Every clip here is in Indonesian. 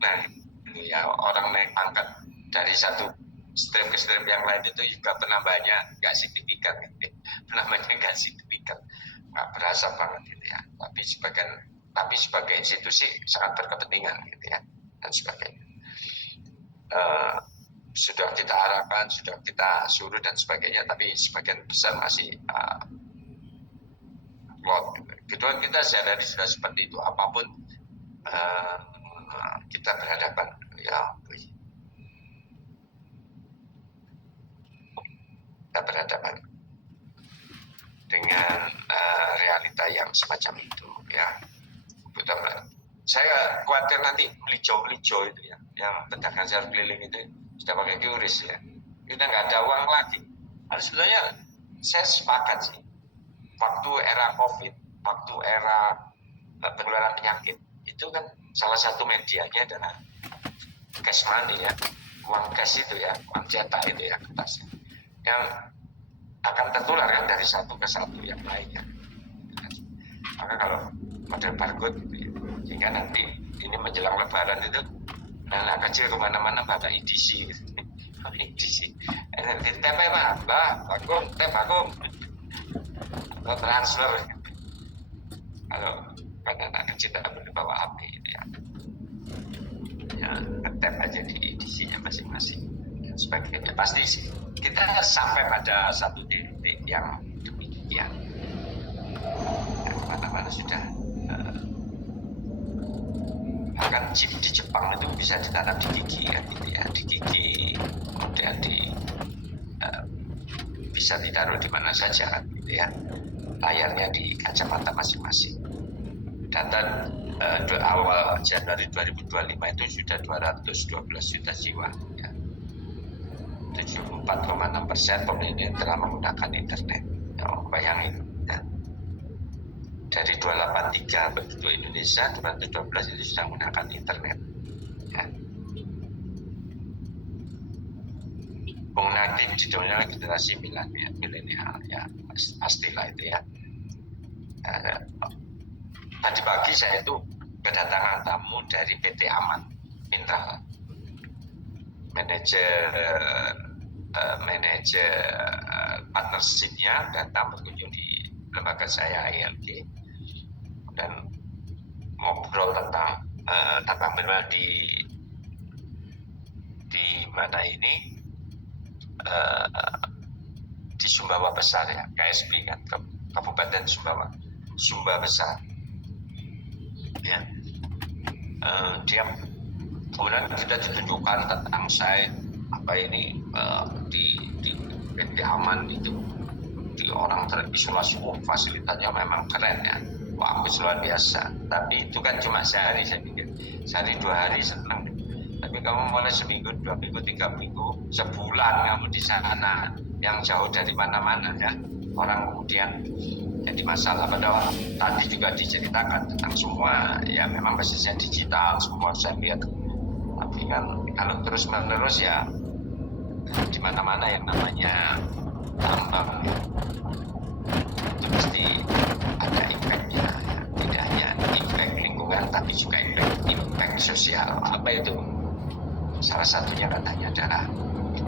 Nah, itu ya, orang naik pangkat dari satu strip ke strip yang lain itu juga penambahannya nggak signifikan, gitu. Penambahannya nggak signifikan, nggak berasa banget gitu ya. Tapi sebagai institusi sangat berkepentingan gitu ya, dan sebagainya. Sudah kita arahkan, sudah kita suruh dan sebagainya, tapi sebagian besar masih plot. Kedua, kita sehari-hari sudah seperti itu, apapun kita berhadapan ya, kita berhadapan dengan realita yang semacam itu ya. Saya khawatir nanti melijo itu ya, yang pedagang sayur keliling itu sudah pakai QRIS ya, kita nggak ada uang lagi. Harus sebenarnya saya sepakat sih, waktu era COVID, waktu era penularan penyakit, itu kan salah satu medianya adalah cash money ya, uang cash itu ya, uang cetak itu ya, kertasnya, yang akan tertular kan dari satu ke satu yang lainnya. Maka kalau model barcode gitu ya, sehingga nanti ini menjelang lebaran itu anak kecil kemana-mana pakai EDC gitu. EDC tempe pak, bagong, atau transfer. Kalau anak kecil tak boleh bawa HP gitu ya, ya tap aja di EDC-nya masing-masing dan sebagainya. Pasti sih kita sampai pada satu titik yang demikian. Mana-mana sudah bahkan chip di Jepang itu bisa ditanam di gigi kan gitu ya, di gigi, kemudian bisa ditaruh di mana saja kan gitu ya, layarnya di kacamata masing-masing. Data awal Januari 2025 itu sudah 212 juta jiwa ya. 74,6% pemilih telah menggunakan internet. Bayangin ya. Dari 283 penduduk Indonesia, 212 itu sudah menggunakan internet ya. Pengguna aktif di dunia generasi milenial ya, pastilah itu ya. Tadi pagi saya itu kedatangan tamu dari PT Aman Mineral, manajer partnership-nya datang berkunjung di lembaga saya ILG dan ngobrol tentang tambang mineral di mana ini, di Sumbawa Besar ya, KSB kan, Kabupaten Sumba Besar ya. Dia kemudian kita ditunjukkan tentang site apa ini di PT Aman itu, di orang terisolasi. Fasilitasnya memang keren ya, bagus luar biasa. Tapi itu kan cuma sehari, saya pikir sehari 2 hari senang. Tapi kamu mulai seminggu, 2 minggu, 3 minggu, sebulan kamu di sana yang jauh dari mana-mana ya, orang kemudian jadi masalah. Padahal tadi juga diceritakan tentang semua ya, memang basisnya digital semua saya lihat. Tapi kan kalau terus menerus ya di mana-mana yang namanya tambang itu pasti ada impact-nya ya. Tidak hanya impact lingkungan tapi juga impact sosial. Apa itu? Salah satunya katanya adalah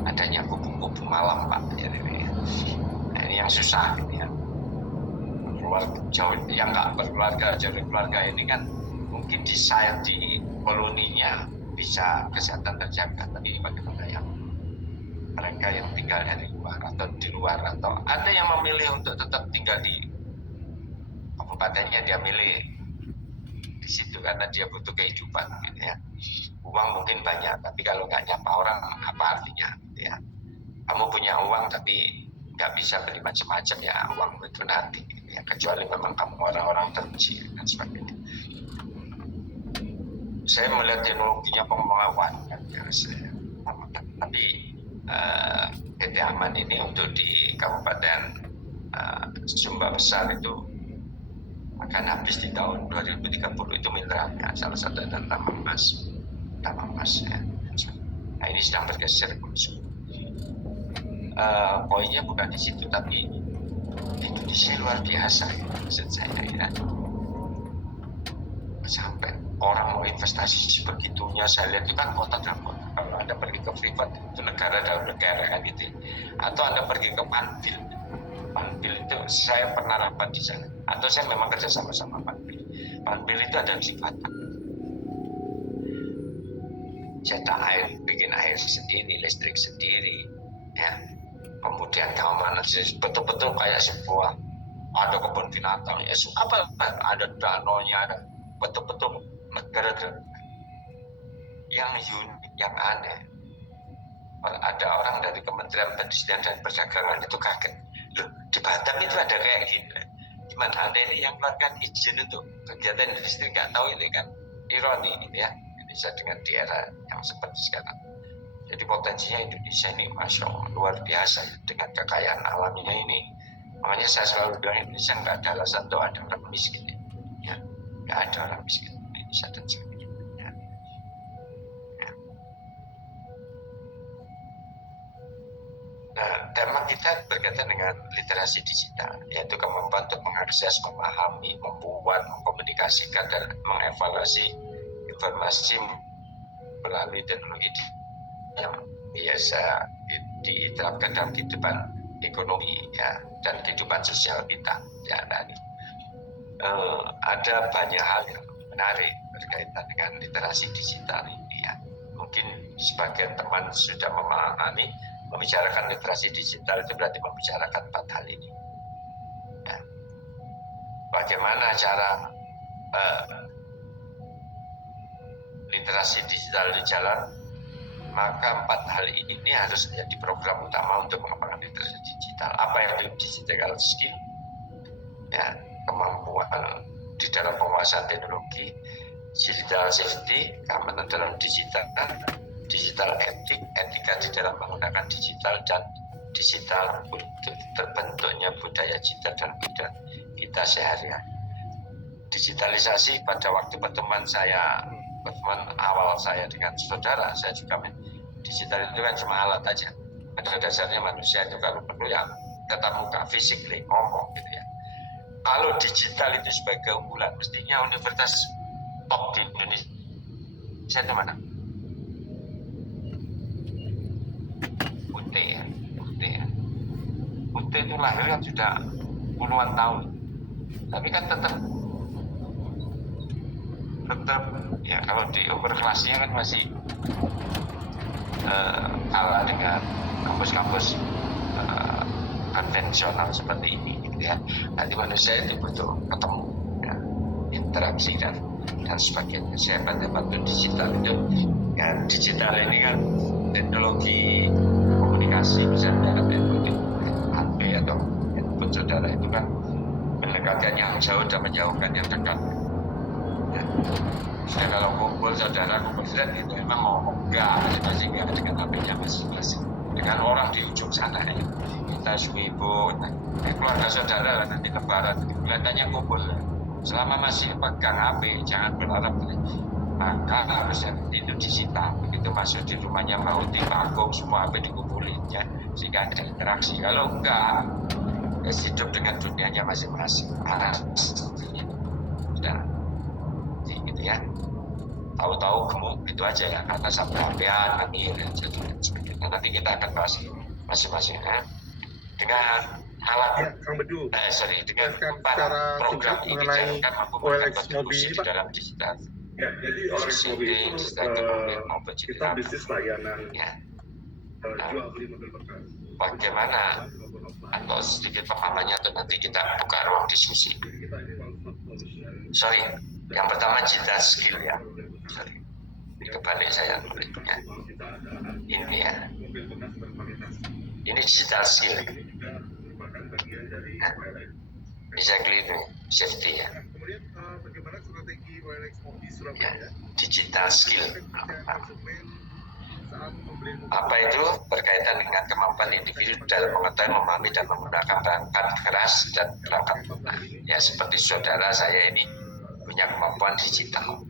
adanya kubu-kubu malam Pak ya, ini. Nah, ini yang susah gitu ya. Keluarga jauh yang nggak berkeluarga, jauh keluarga ini kan mungkin di koloninya bisa kesehatan terjaga, tapi bagaimana yang mereka yang tinggal dari luar atau di luar, atau ada yang memilih untuk tetap tinggal di kabupatennya, dia milih di situ karena dia butuh kehidupan gitu ya. Uang mungkin banyak, tapi kalau nggak nyapa orang apa artinya gitu ya. Kamu punya uang tapi nggak bisa beli macam-macam ya, uang itu nanti gitu ya, kecuali memang kamu orang-orang terkecil dan sebagainya. Saya melihat teknologinya pengembangan kan ya, tapi PT Aman ini untuk di Kabupaten Sumba Besar itu akan habis di tahun 2030 itu mineralnya, salah satu adalah tambang emas ya. Nah ini sedang bergeser. Poinnya bukan di situ, tapi Indonesia luar biasa ya, maksud saya ya. Sampai orang mau investasi sebegitunya, saya lihat itu kan kota dalam kota. Kalau Anda pergi ke privat itu negara dalam negara kan gitu. Atau Anda pergi ke Panbil. Panbil itu saya pernah rapat di sana. Atau saya memang kerja sama Panbil. Panbil itu ada sifatnya cetak air, bikin air sendiri, listrik sendiri, ya. Kemudian keamanan betul-betul kayak sebuah ada kebun binatang, ya. Apa ada danaunya, ada betul-betul negara yang unik, yang aneh. Ada orang dari Kementerian Perindustrian dan Perdagangan itu kaget, loh di Batam itu ada kayak gini. Gimana Anda ini yang keluarkan izin untuk kegiatan industri nggak tahu ini kan ironi gitu ya. Indonesia dengan di era yang seperti sekarang. Jadi potensinya Indonesia ini Masya Allah luar biasa dengan kekayaan alamnya ini. Makanya saya selalu bilang Indonesia nggak ada alasan untuk ada orang miskin. Ya, nggak ada orang miskin Indonesia dan sebagainya. Ya. Ya. Nah, tema kita berkaitan dengan literasi digital, yaitu kemampuan untuk mengakses, memahami, membuat, mengkomunikasikan, dan mengevaluasi informasi melalui teknologi yang biasa diterapkan dalam kehidupan ekonomi ya dan kehidupan sosial kita ya. Dan ada banyak hal yang menarik berkaitan dengan literasi digital ini ya. Mungkin sebagian teman sudah memahami membicarakan literasi digital itu berarti membicarakan 4 hal ini ya. Bagaimana cara literasi digital di jalan, maka 4 hal ini harus menjadi program utama untuk mengembangkan literasi digital. Apa yang digital skill? Ya, kemampuan di dalam penguasaan teknologi, digital safety, keamanan dalam digital, digital etika di dalam menggunakan digital, dan digital untuk terbentuknya budaya digital dan bidang kita sehari-hari. Digitalisasi pada waktu pertemuan awal saya dengan saudara, saya juga digital itu kan cuma alat aja. Pada dasarnya manusia itu kalau perlu ya tetap muka, physically, ngomong gitu ya. Kalau digital itu sebagai keunggulan, mestinya universitas top di Indonesia itu mana? UT ya. UT itu lahir kan sudah puluhan tahun, tapi kan tetap ya kalau di overclassnya kan masih kalah dengan kampus-kampus konvensional seperti ini gitu ya. Nanti manusia itu butuh ketemu ya, interaksi dan sebagainya. Saya bantu digital itu ya, digital ini kan teknologi komunikasi, misalnya teknologi HP atau handphone saudara itu kan mendekatkan yang jauh dan menjauhkan yang dekat. Ya, kalau kumpul saudara itu memang ngomong masing-masing ya, dengan HP-nya masing-masing, dengan orang di ujung sana ya. Kita suibu, keluarga saudara nanti lebaran kelihatannya kumpul. Selama masih pegang HP jangan berharap, maka harusnya itu disita. Begitu masuk di rumahnya mau dipanggung semua HP dikumpulin ya, sehingga ada interaksi. Kalau enggak hidup dengan dunianya masing-masing. Sudah gitu ya, tahu-tahu gemuk itu aja ya, karena sampai HP-an nangis dan sebagainya. Nanti kita akan bahas masing-masing ya. Dengan alat dengan program ini dijalankan mampu berkontribusi di dalam digital. Ya, jadi oleh sebab itu kita bisnis layanan ya. jual beli mobil bekas. Bagaimana atau sedikit pemahamannya atau nanti kita buka ruang diskusi. Sorry, yang pertama digital skill ya. Sorry, kebalik saya tulisnya. Ini ya. Ini digital skill. Nah, exactly itu safety ya. Kemudian bagaimana strategi OLX Mobi Surabaya? Ya, digital skill. Apa itu? Berkaitan dengan kemampuan individu dalam mengetahui, memahami, dan menggunakan perangkat keras dan perangkat lunak. Ya, seperti saudara saya ini punya kemampuan digital.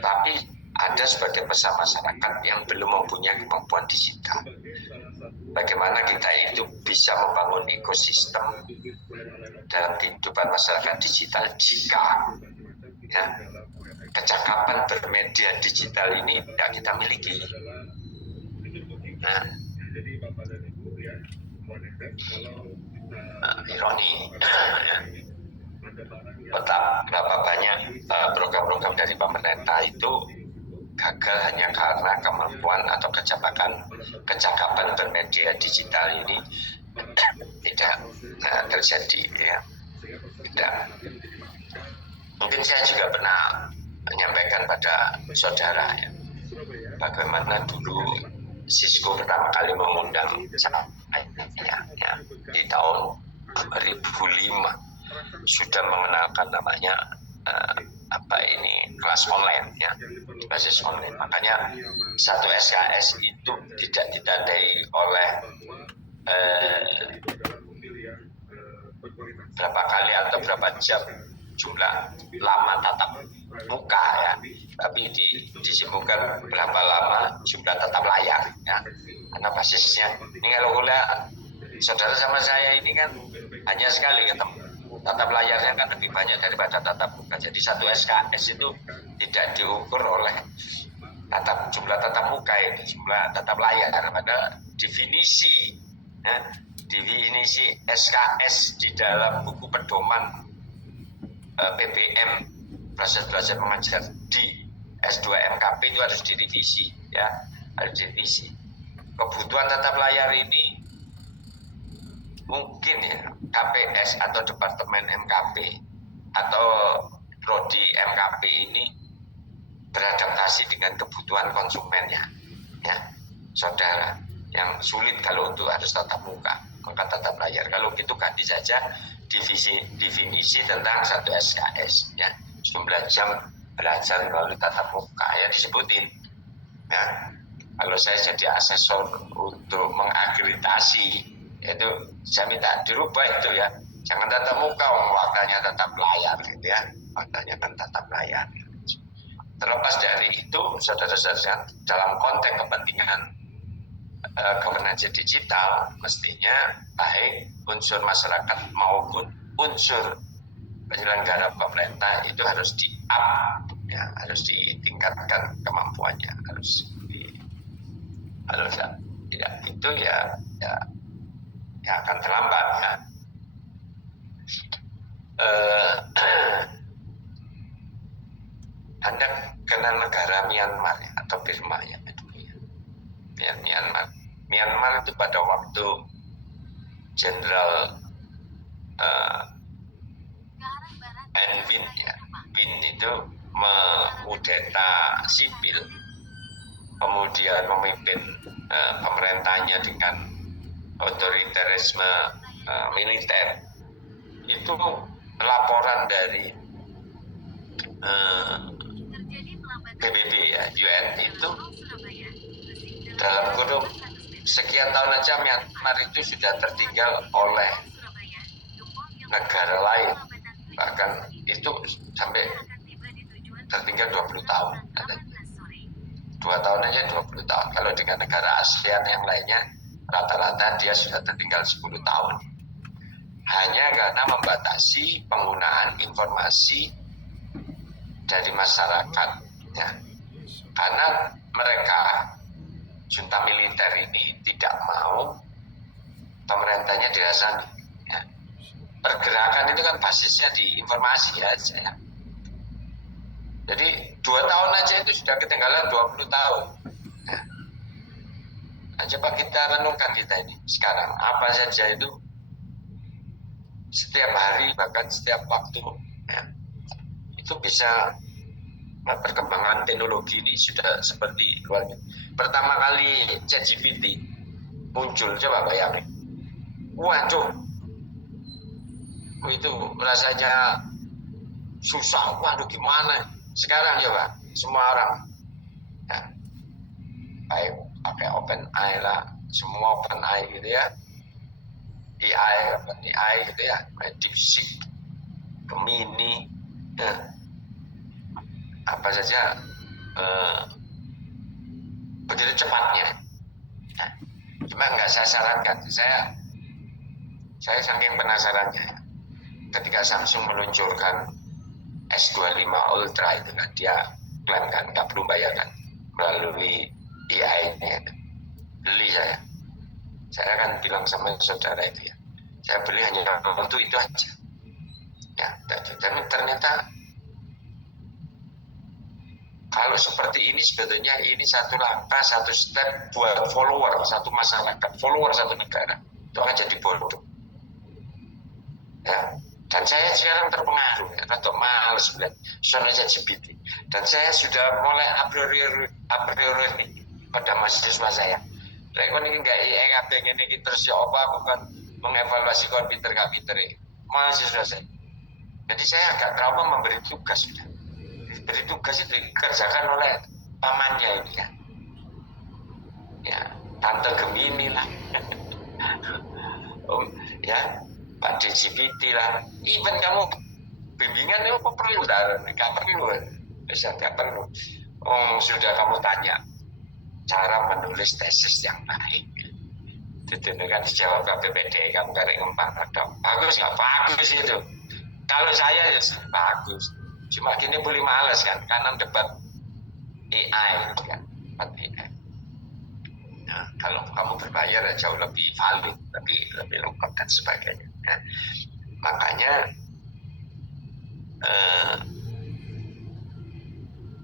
Tapi ada sebagian besar masyarakat yang belum mempunyai kemampuan digital. Bagaimana kita itu bisa membangun ekosistem dalam kehidupan masyarakat digital jika ya, kecakapan bermedia digital ini tidak kita miliki. Nah, ironi. Betapa banyak program-program dari pemerintah itu gagal hanya karena kemampuan atau kecakapan bermedia digital ini tidak terjadi, ya. Tidak. Mungkin saya juga pernah menyampaikan pada saudara, ya, bagaimana dulu Cisco pertama kali mengundang saya, ya, di tahun 2005 sudah mengenalkan namanya kelas online, ya, basis online. Makanya satu SKS itu tidak ditandai oleh berapa kali atau berapa jam jumlah lama tatap muka, ya, tapi disimpulkan berapa lama jumlah tatap layar, ya, karena basisnya ini kalau kuliah saudara sama saya ini kan hanya sekali ketemu, tatap layarnya kan lebih banyak daripada tatap muka. Jadi satu SKS itu tidak diukur oleh jumlah tatap muka, itu jumlah tatap layar. Padahal definisi SKS di dalam buku pedoman PBM proses belajar mengajar di S2 MKP itu harus direvisi, ya, harus direvisi. Kebutuhan tatap layar ini mungkin, ya, KPS atau Departemen MKP atau Prodi MKP ini beradaptasi dengan kebutuhan konsumennya, ya, saudara. Yang sulit kalau untuk harus tatap muka, maka tatap layar. Kalau gitu ganti saja definisi tentang satu SKS, ya, jumlah jam belajar melalui tatap muka, ya, disebutin, ya. Kalau saya jadi asesor untuk mengakreditasi, itu saya minta dirubah itu, ya, jangan tatap muka, waktunya tatap layar, gitu, ya, waktunya kan tatap layar. Terlepas dari itu, saudara-saudara, dalam konteks kepentingan governance digital, mestinya baik unsur masyarakat maupun unsur penyelenggara pemerintah itu harus di-up, ya, harus ditingkatkan kemampuannya, harus tidak itu ya akan terlambat, ya. Anda kenal negara Myanmar, ya, atau Burma, ya, Myanmar itu pada waktu Jenderal Bin, ya, Bin itu mengudeta sipil, kemudian memimpin pemerintahnya dengan otoritarisme militer. Itu laporan dari PBB, ya, UN itu dalam kurun sekian tahun aja Myanmar itu sudah tertinggal oleh negara lain, bahkan itu sampai tertinggal 20 tahun. 2 tahun aja 20 tahun. Kalau dengan negara ASEAN yang lainnya rata-rata dia sudah tertinggal 10 tahun. Hanya karena membatasi penggunaan informasi dari masyarakat, ya. Karena mereka junta militer ini tidak mau pemerintahnya dirasani, ya. Pergerakan itu kan basisnya di informasi, ya, saya. Jadi 2 tahun aja itu sudah ketinggalan 20 tahun. Ya. Nah, coba kita renungkan kita ini sekarang apa saja itu setiap hari bahkan setiap waktu, ya, itu bisa perkembangan teknologi ini sudah seperti luar biasa. Pertama kali ChatGPT muncul, coba bayangin, waduh, itu rasanya susah, waduh gimana. Sekarang coba semua orang, ya, baik pakai OpenAI lah, semua OpenAI gitu, ya, OpenAI gitu, ya, DeepSeek, Gemini, ya, apa saja begitu cepatnya. Nah, cuma nggak saya sarankan, saya saking penasarannya ketika Samsung meluncurkan S25 Ultra itu kan, dia klaim kan nggak perlu bayar kan melalui EI ini ya. Beli saya kan bilang sama saudara itu ya, saya beli hanya untuk itu aja ya. Dan ternyata kalau seperti ini sebetulnya ini satu langkah, satu step buat follower satu masyarakat, follower satu negara itu akan jadi bodoh ya. Dan saya sekarang terpengaruh ya, atau males melihat soalnya ChatGPT, dan saya sudah mulai a priori pada mahasiswa saya. Rekon ini nggak pengen ini terus ya apa, aku kan mengevaluasi komputer ini mahasiswa saya. Jadi saya agak trauma memberi tugas sudah. Beri tugas itu dikerjakan oleh pamannya ini ya. Ya, Tante Gemini lah. Ya, Pak DGPT lah. Even kamu bimbingan itu apa perlu? Nggak perlu. Bisa nggak perlu. Sudah kamu tanya cara menulis tesis yang baik. Itu kan dijawab KPPD, kamu karek ngempang dong. Bagus nggak? Bagus itu. Kalau saya ya bagus. Cuma gini boleh males kan, karena debat AI kan, debat AI. Nah, kalau kamu berbayar ya jauh lebih valid, lebih lengkap dan sebagainya. Ya. Makanya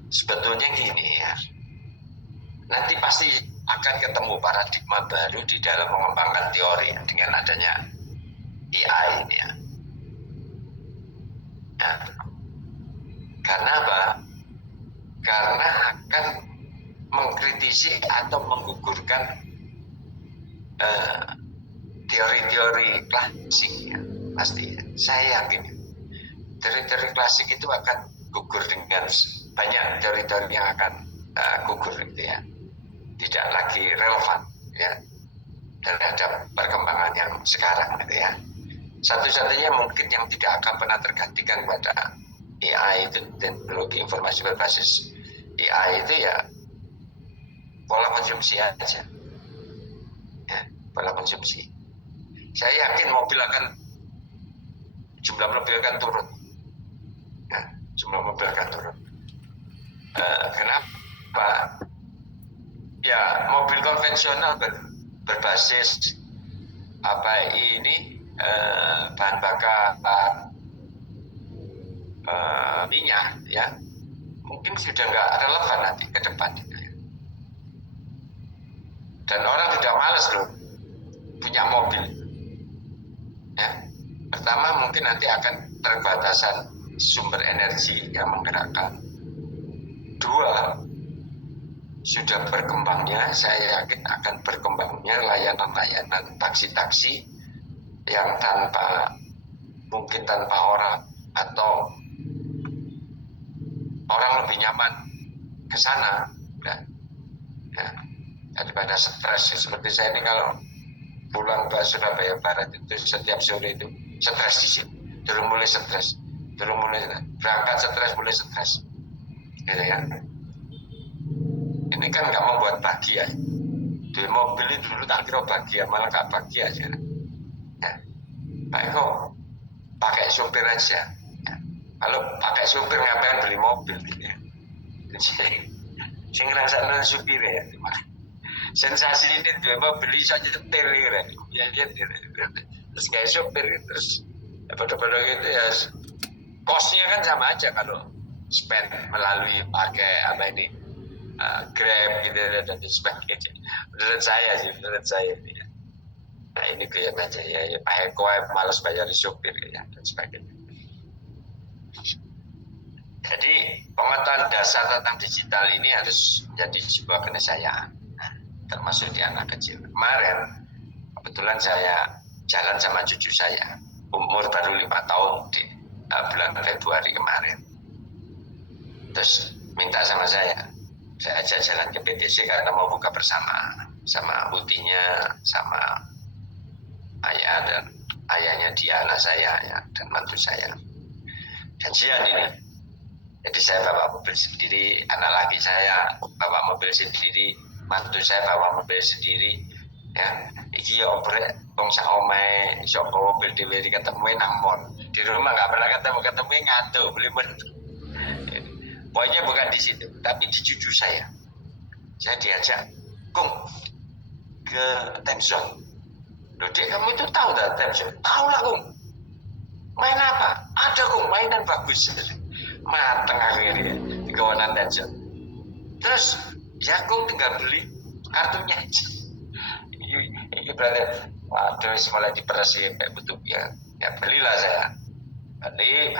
sebetulnya gini ya, nanti pasti akan ketemu paradigma baru di dalam mengembangkan teori ya, dengan adanya AI ini ya. Nah, karena apa? Karena akan mengkritisi atau menggugurkan teori-teori klasik ya, pasti. Saya yakin teori-teori klasik itu akan gugur dengan banyak teori-teori yang akan gugur gitu ya, tidak lagi relevan ya terhadap perkembangan yang sekarang gitu ya. Satu-satunya mungkin yang tidak akan pernah tergantikan pada AI itu, teknologi informasi berbasis AI itu ya pola konsumsi aja ya, pola konsumsi. Saya yakin jumlah mobil akan turun ya, jumlah mobil akan turun. Kenapa? Ya mobil konvensional berbasis bahan bakar minyak ya, mungkin sudah nggak relevan nanti ke depan ya. Dan orang sudah males loh punya mobil ya. Pertama mungkin nanti akan terbatasan sumber energi yang menggerakkan. Dua, sudah berkembangnya, saya yakin akan berkembangnya layanan-layanan taksi-taksi yang mungkin tanpa orang, atau orang lebih nyaman ke sana ya, daripada stres. Seperti saya ini kalau pulang ke Surabaya Barat itu setiap sore itu stres di sini, mulai berangkat stres, mulai stres gitu ya. Ini kan nggak membuat bahagia. Di mobil itu dulu tak kira bahagia, malah nggak bahagia aja ya. Baik kok pakai supir aja ya. Kalau pakai supir ngapain beli mobil ya. Sing ngrasakno supir ya. Sensasi ini dia mau beli saja nyetir ya, terus kayak supir terus pada gitu ya, kosnya kan sama aja kalau spend melalui pakai Grab gitu dan sebagainya. Menurut saya ya. Nah ini kelihatan aja ya Pak Eko malas bayar supir ya dan sebagainya. Jadi pengetahuan dasar tentang digital ini harus menjadi sebuah keniscayaan, termasuk di anak kecil. Kemarin kebetulan saya jalan sama cucu saya, umur baru 5 tahun di bulan Februari kemarin. Terus minta sama saya ajak jalan ke PTC karena mau buka bersama sama utinya, sama ayah dan ayahnya dia, anak saya ya, dan mantu saya. Janjian ini. Jadi saya bawa mobil sendiri, anak laki saya bawa mobil sendiri, mantu saya bawa mobil sendiri. Ya, iki ya oprek wong sak omahe iso bawa mobil dhewe ketemu nang mall. Di rumah enggak pernah ketemu ngantuk, beli Pokoknya bukan di situ, tapi di cucu saya. Saya diajak, Kung, ke time zone. Loh, Dek, kamu itu tahu tak time zone? Tahu lah, Kung. Main apa? Ada, Kung, mainan bagus. Mateng akhirnya di kawanan time zone. Terus, ya Kung tinggal beli kartunya aja. Ini berarti, waduh, mulai diperes kayak betul ya. Ya belilah saya. Beli,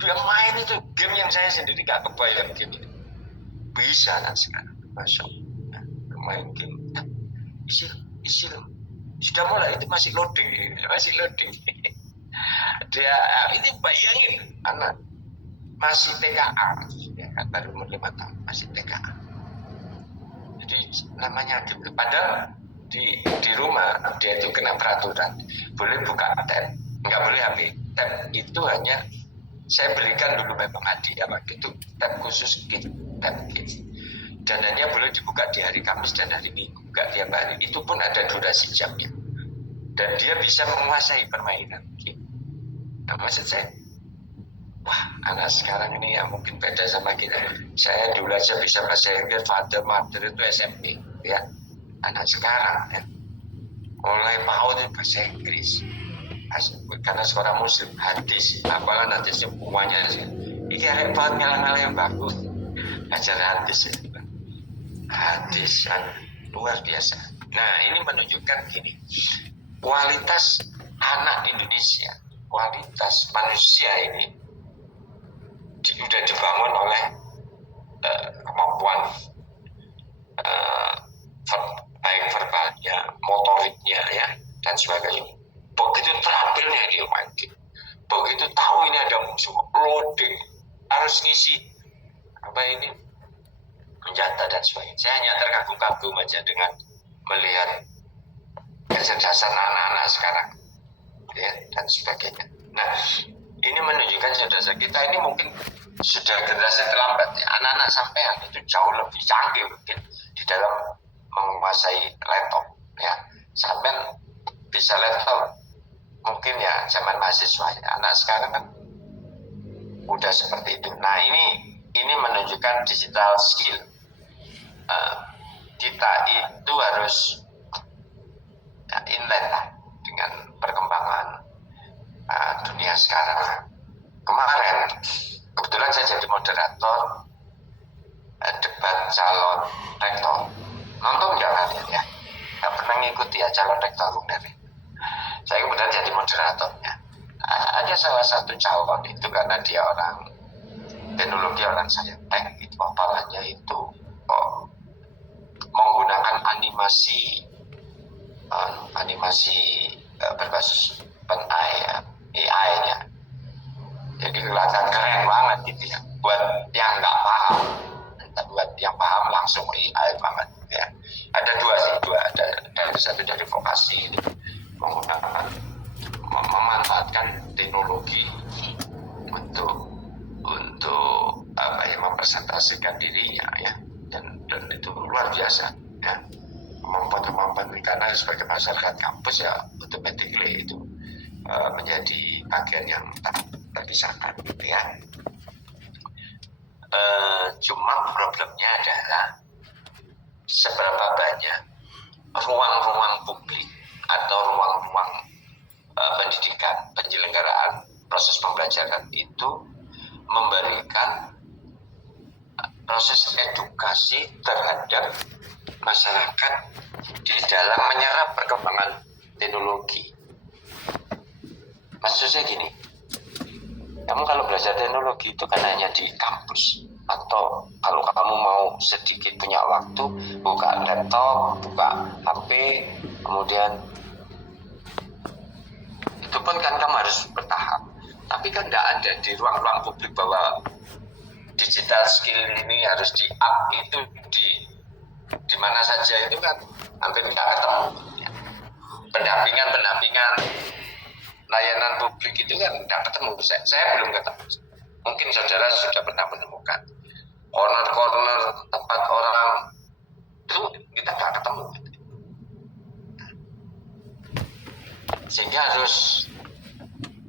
dia main itu game yang saya sendiri gak kebayang game ini. Bisa kan sekarang, masuk main game. Isi loh. Sudah mulai itu masih loading. Dia ini bayangin anak masih TKA, ya kan baru umur 5 tahun masih TKA. Jadi namanya game. Padahal di rumah dia itu kena peraturan boleh buka tab, nggak boleh HP. Tab itu hanya saya belikan dulu memang hadiah waktu itu tab khusus tab game, dan hanya boleh dibuka di hari Kamis dan hari Minggu, nggak tiap hari. Itu pun ada durasi jamnya dan dia bisa menguasai permainan game. Nah, maksud saya, wah, anak sekarang ini ya mungkin beda sama kita. Saya dulu aja bisa bahasa Inggris, father, mother itu SMP, ya. Anak sekarang, ya, mulai PAUD itu bahasa Inggris. Karena seorang Muslim, hadis, apalah nanti semuanya sih. Ini ada banget ngalang-ngalang yang bagus. Ajar hadis, ya. Hadis yang luar biasa. Nah, ini menunjukkan gini, kualitas anak Indonesia, kualitas manusia ini sudah dibangun oleh kemampuan baik verbalnya, motoriknya, ya, dan sebagainya. Begitu terampilnya dia main game, begitu tahu ini ada musuh, loading, harus ngisi apa ini, senjata dan sebagainya. Saya hanya terkagum-kagum aja dengan melihat kecerdasan anak-anak sekarang, ya, dan sebagainya. Nah, ini menunjukkan saudara kita ini mungkin sudah generasi terlambat, ya. Anak-anak sampean itu jauh lebih canggih mungkin di dalam menguasai laptop, ya. Sampean bisa laptop mungkin ya zaman mahasiswa, ya. Anak sekarang kan udah seperti itu. Nah, ini menunjukkan digital skill. Kita itu harus inline lah dengan perkembangan dunia sekarang. Kemarin kebetulan saya jadi moderator debat calon rektor. Nonton nggak kalian ya? Nggak pernah ngikuti ya calon rektor UNER. Saya kemudian jadi moderatornya. Ada salah satu calon itu karena dia orang teknologi, orang saintek, itu apalanya itu menggunakan animasi berbasis AI-nya. Jadi kelihatan keren banget gitu ya. Buat yang nggak paham, buat yang paham langsung AI banget ya. Ada dua. Ada satu dari vokasi menggunakan, memanfaatkan teknologi untuk apa ya, mempresentasikan dirinya, ya, dan itu luar biasa, ya. Kemampuan karena sebagai masyarakat kampus ya automatically itu menjadi bagian yang tak terpisahkan, ya. Cuma problemnya adalah seberapa banyak ruang-ruang publik atau ruang-ruang pendidikan, penyelenggaraan proses pembelajaran itu memberikan proses edukasi terhadap masyarakat di dalam menyerap perkembangan teknologi. Maksudnya gini, kamu kalau belajar teknologi itu kan hanya di kampus, atau kalau kamu mau sedikit punya waktu, buka laptop, buka HP, kemudian itu pun kan kamu harus bertahap. Tapi kan tidak ada di ruang-ruang publik bahwa digital skill ini harus di-up itu di mana saja, itu kan hampir tidak ketemu. Pendampingan layanan publik itu kan tidak ketemu. Saya belum ketemu. Mungkin saudara sudah pernah menemukan corner-corner tempat orang itu kita tidak ketemu. Sehingga harus,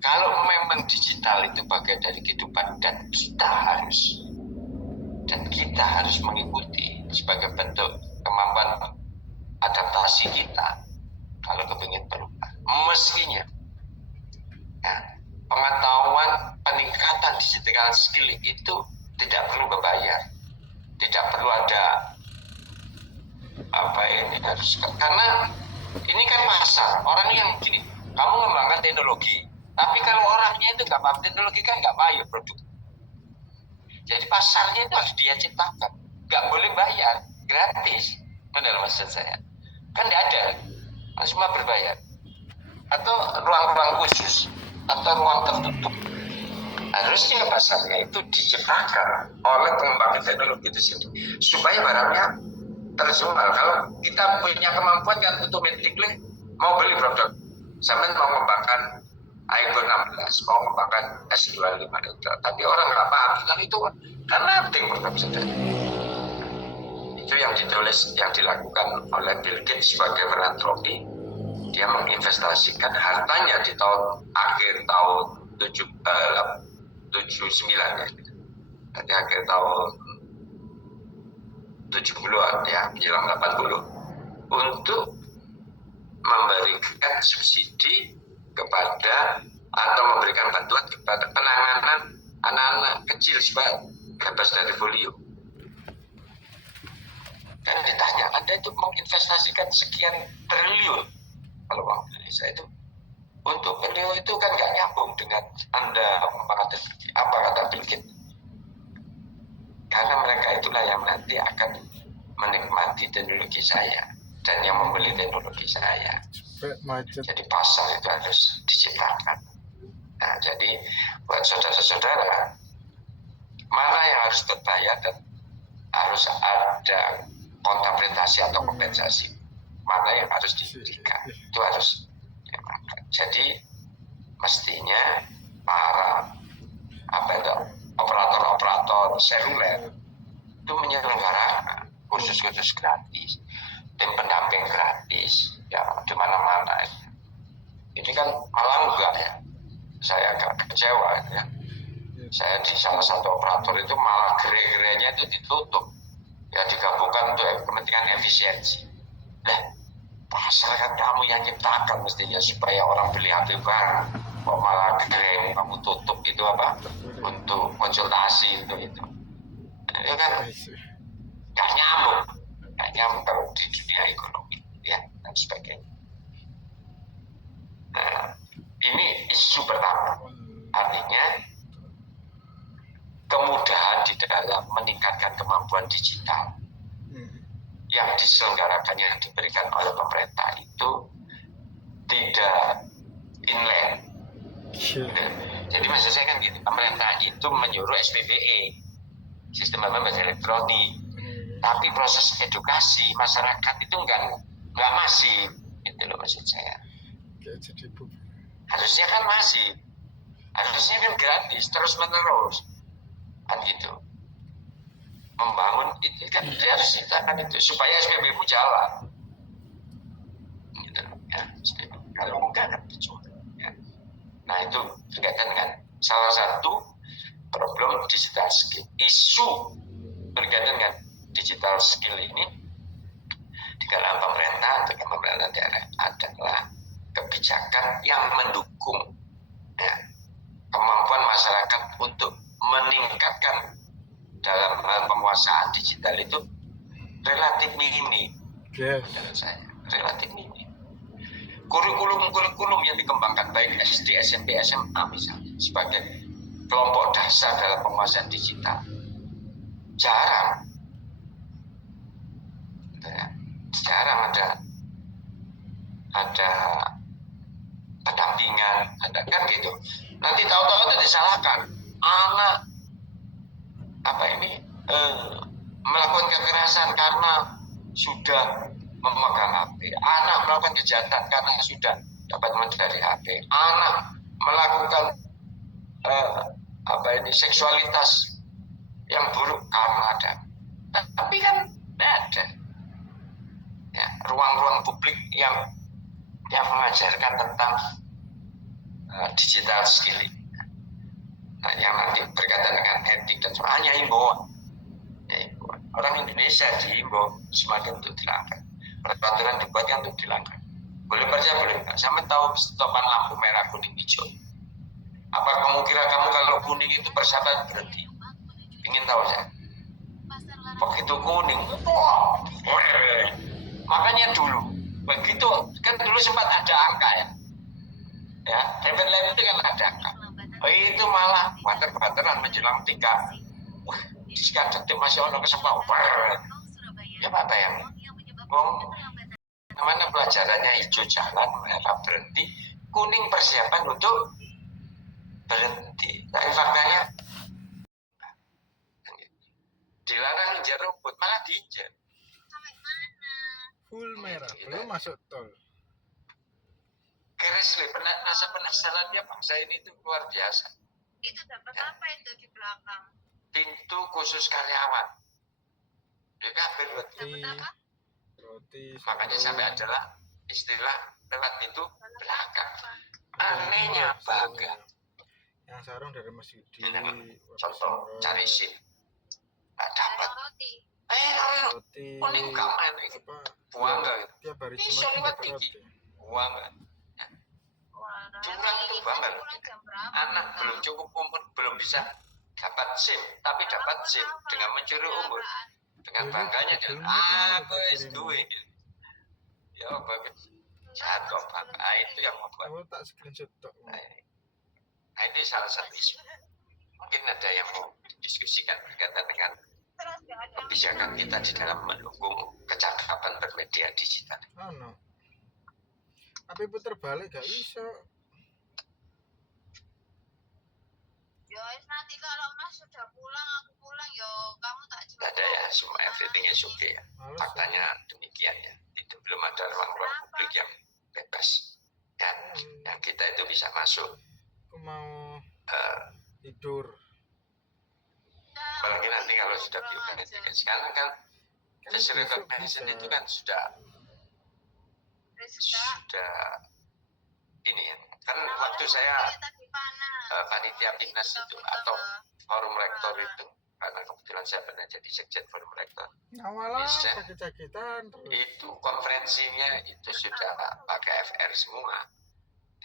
kalau memang digital itu bagian dari kehidupan dan kita harus dan kita harus mengikuti sebagai bentuk kemampuan adaptasi kita kalau kepingin berubah. Mestinya ya, pengetahuan peningkatan digital skill itu tidak perlu berbayar, tidak perlu ada karena ini kan pasar orang yang gini, kamu mengembangkan teknologi, tapi kalau orangnya itu nggak paham teknologi kan nggak bayar produk. Jadi pasarnya itu harus dia ciptakan, nggak boleh bayar, gratis. Benar maksud saya? Kan nggak ada, semua berbayar. Atau ruang-ruang khusus, atau ruang tertutup. Harusnya pasarnya itu diciptakan oleh pengembang teknologi itu sendiri, supaya barangnya terjual. Kalau kita punya kemampuan kan automatically mau beli produk, sampai mau mengembangkan iPhone 16, mau mengembangkan S25 Ultra, tapi orang nggak paham tentang itu, karena penting produk saja. Itu yang ditulis, yang dilakukan oleh Bill Gates sebagai filantropi. Dia menginvestasikan hartanya di akhir tahun 79 ya. Jadi akhir tahun 70-an ya, menjelang 80, untuk memberikan subsidi kepada atau memberikan bantuan kepada penanganan anak-anak kecil supaya bebas dari polio. Kan ditanya, Anda itu menginvestasikan sekian triliun, kalau Bang Indonesia itu untuk polio itu kan nggak nyambung dengan Anda mengatakan apa kata Bill Gates. Karena mereka itulah yang nanti akan menikmati teknologi saya dan yang membeli teknologi saya. Jadi pasar itu harus diciptakan. Nah, jadi buat saudara-saudara, mana yang harus terbayar dan harus ada kontabilisasi atau kompensasi, mana yang harus diberikan, itu harus dimakan. Jadi mestinya para operator seluler itu menyelenggarakan kursus-kursus gratis, tim pendamping gratis, ya di mana-mana. Ini kan malah enggak ya, saya agak kecewa ya. Saya di salah satu operator itu malah gerai-gerainya itu ditutup, ya digabungkan untuk kepentingan efisiensi. Nah, pasar kan kamu yang ciptakan mestinya supaya orang beli HP baru, kok malah gerai kamu tutup itu apa? Untuk konsultasi itu. Itu kan nggak nyambung kalau di dunia ekonomi ya dan sebagainya. Nah, ini isu pertama, artinya kemudahan di dalam meningkatkan kemampuan digital yang diselenggarakan, yang diberikan oleh pemerintah itu tidak inline. Jadi maksud saya kan gitu, pemerintah itu menyuruh SPBE, sistem pembayaran elektronik, tapi proses edukasi masyarakat itu nggak masif, itu loh maksud saya. Harusnya kan masif, harusnya kan gratis terus menerus, kan gitu. Membangun itu kan harus diciptakan itu supaya SPBU jalan, gitu ya. Kalau enggak kan percuma. Ya. Nah itu berkaitan dengan salah satu problem digital skill. Isu berkaitan dengan digital skill ini di dalam pemerintah atau pemerintahan daerah adalah kebijakan yang mendukung ya, kemampuan masyarakat untuk meningkatkan dalam hal penguasaan digital itu relatif minim. Menurut saya relatif minim. Kurikulum yang dikembangkan baik SD, SMP, SMA misalnya sebagai kelompok dasar dalam penguasaan digital jarang ada pendampingan, ada kan gitu. Nanti tahu-tahu itu disalahkan anak melakukan kekerasan karena sudah memegang HP, anak melakukan kejahatan karena sudah dapat mencari HP, anak melakukan seksualitas yang buruk karena ada. Tapi kan tidak ada ya, ruang-ruang publik yang mengajarkan tentang digital skill. Nah, yang nanti berkaitan dengan etik dan sebagainya, himbauan Orang Indonesia diimbau semakin untuk dilanggar. Peraturan dibuat yang untuk dilanggar. Boleh percaya boleh enggak? Sampai tahu stopan lampu merah, kuning, hijau. Apa kamu kira kamu kalau kuning itu persyaratan berhenti? Ingin tahu saya? Begitu kuning, makanya dulu begitu kan dulu sempat ada angka ya traffic light itu kan ada angka. Itu malah bater-bateran menjelang 3 sekian detik masih ono kesempatan. Ya Pak bayang, mana pelajarannya hijau jalan, merah berhenti, kuning persiapan untuk berhenti. Tapi faktanya dilarang injak rumput, malah diinjak. Full merah, belum masuk tol. Keresli, penasarannya bangsa ini itu luar biasa. Itu dapat apa itu di belakang? Pintu khusus karyawan. Ya kabel Roti. Makanya sampai adalah istilah lewat pintu belakang. Anehnya bangga. Yang sarung dari Mas Yudi. Contoh cari SIM. Nggak dapat. Roti. Roti. Kuning gak main. Buang nggak? Tiap hari Bisa Jumat lewat dapat tinggi. roti. Buang nggak? Curang itu banget. Anak belum cukup umur, belum bisa dapat SIM, tapi dapat SIM dengan mencuri umur. Dengan bangganya dia, aku es duwe. Ya, bagus. Jatuh bangga. Itu yang membuat. Aku tak screenshot tok. Nah, ini salah satu isu. Mungkin ada yang mau diskusikan berkaitan dengan kebijakan kita di dalam mendukung kecakapan bermedia digital. Oh no. Tapi puter balik gak iso. Ya nanti kalau Mas sudah pulang, aku pulang, yo kamu tak jemput. Tidak ada ya, semua everything is okay ya. Faktanya demikian ya. Itu belum ada ruang-ruang publik yang bebas. Ya, yang kita itu bisa masuk. Aku mau tidur. Apalagi nanti kalau sudah biometrik. Sekarang kan face recognition itu kan sudah ini ya. Kan waktu saya panitia PINAS itu atau forum rektor itu, karena kebetulan saya pernah jadi sekjen forum rektor. Awalah sakit-sakitan. Itu konferensinya itu sudah pakai FR semua.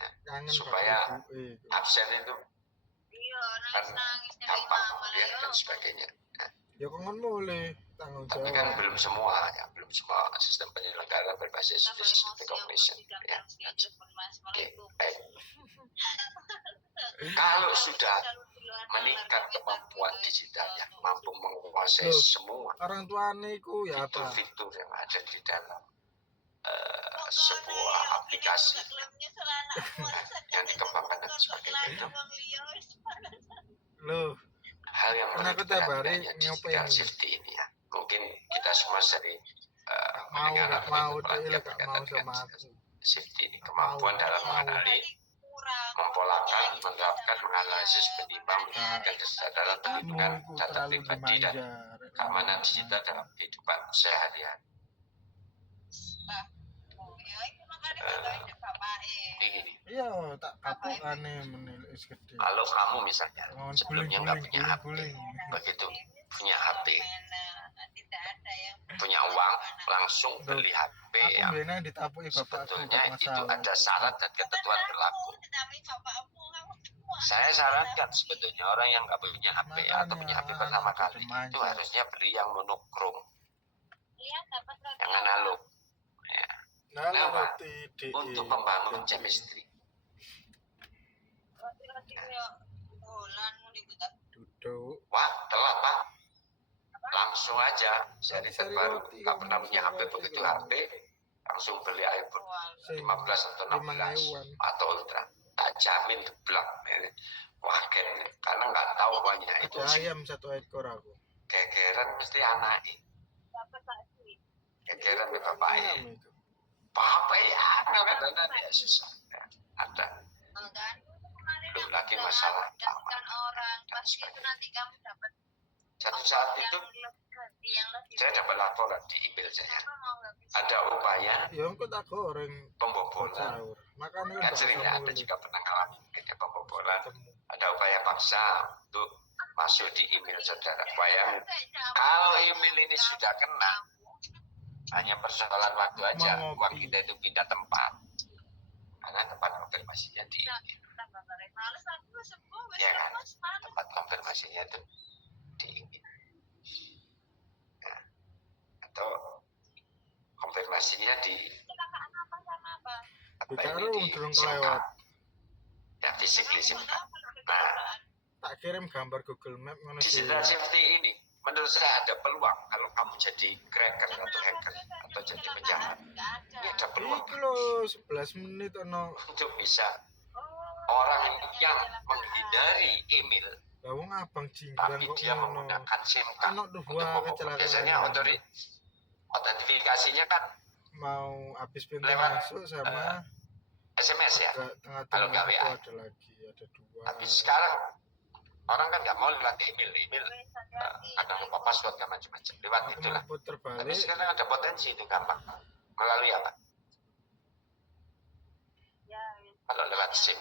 Ya, supaya absen itu kan gampang ya dan sebagainya. Ya kan boleh tanggung jawab. Tapi kan belum semua ya, belum semua sistem penyelenggara berbasis face recognition ya. Oke, baik. Kalau sudah meningkat kemampuan digitalnya, mampu menguasai semua orang tuane iku ya apa? fitur yang ada di dalam sebuah aplikasi yang dikembangkan dan sebagainya. Loh, Hal yang karena perlu aku tiap hari diperhatikan nyopain digital safety ini ya. Mungkin kita semua sering mau pelatihan gak berkaitan mau dengan sama aku. safety ini, kemampuan dalam mengenali, mempolakan, menerapkan, menganalisis, menimbang, menjadikan kesadaran perlindungan data pribadi dan keamanan digital dalam kehidupan sehari-hari. Ini. Iya, tak kapokane menilai gede. Kalau kamu misalnya sebelumnya nggak punya HP, begitu punya HP, punya uang, langsung beli HP yang sebetulnya itu ada syarat dan ketentuan berlaku. Saya sarankan sebetulnya orang yang nggak punya HP atau punya HP pertama kali itu harusnya beli yang monokrom, yang analog. Ya. Kenapa? Untuk membangun chemistry. Duduk. Wah, telat Pak. Langsung aja seri terbaru. Nggak pernah punya HP, begitu HP langsung beli iPhone 15 atau 16 atau Ultra. Tak jamin geblak. Wah, karena nggak tahu banyak itu. Ayam satu ekor aku. Gegeran mesti anaknya. Gegeran ke bapaknya. Apa ya? Kadang-kadang ya susah. Ya, ada. Belum lagi masalah orang pasti itu nanti kamu dapat satu saat itu saya dapat laporan di email saya ada upaya ya aku tak goreng pembobolan makanya kan sering ya, ada juga pernah ngalamin pembobolan ada upaya paksa untuk masuk di email saudara. Bayang, kalau email ini sudah kena, hanya persoalan waktu aja, uang kita itu pindah tempat. Karena tempat konfirmasinya di email. Ya kan, tempat konfirmasinya itu di email. Nah, atau konfirmasinya di apa ini di SIM card. Ya, physically SIM card. Nah, Tak kirim gambar Google Map ngono digital safety ini menurut saya ada peluang kalau kamu jadi cracker atau hacker atau jadi penjahat. Ini ada peluang Iki lho 11 menit ono. untuk bisa orang yang menghindari email Lah wong abang jinggrang tapi kok dia ngono. menggunakan SIM card Ono untuk dua membobol. kecelakaan. Biasanya autentifikasinya kan Mau habis pintu lewat, masuk sama SMS ya. tengah-tengah Kalau nggak itu WA. ada lagi, ada dua. Tapi sekarang orang kan nggak mau lewat email kadang lupa password kan macam-macam lewat Aku itulah. mau puter Tapi balik. sekarang ada potensi itu gampang melalui apa? Kalau lewat SIM.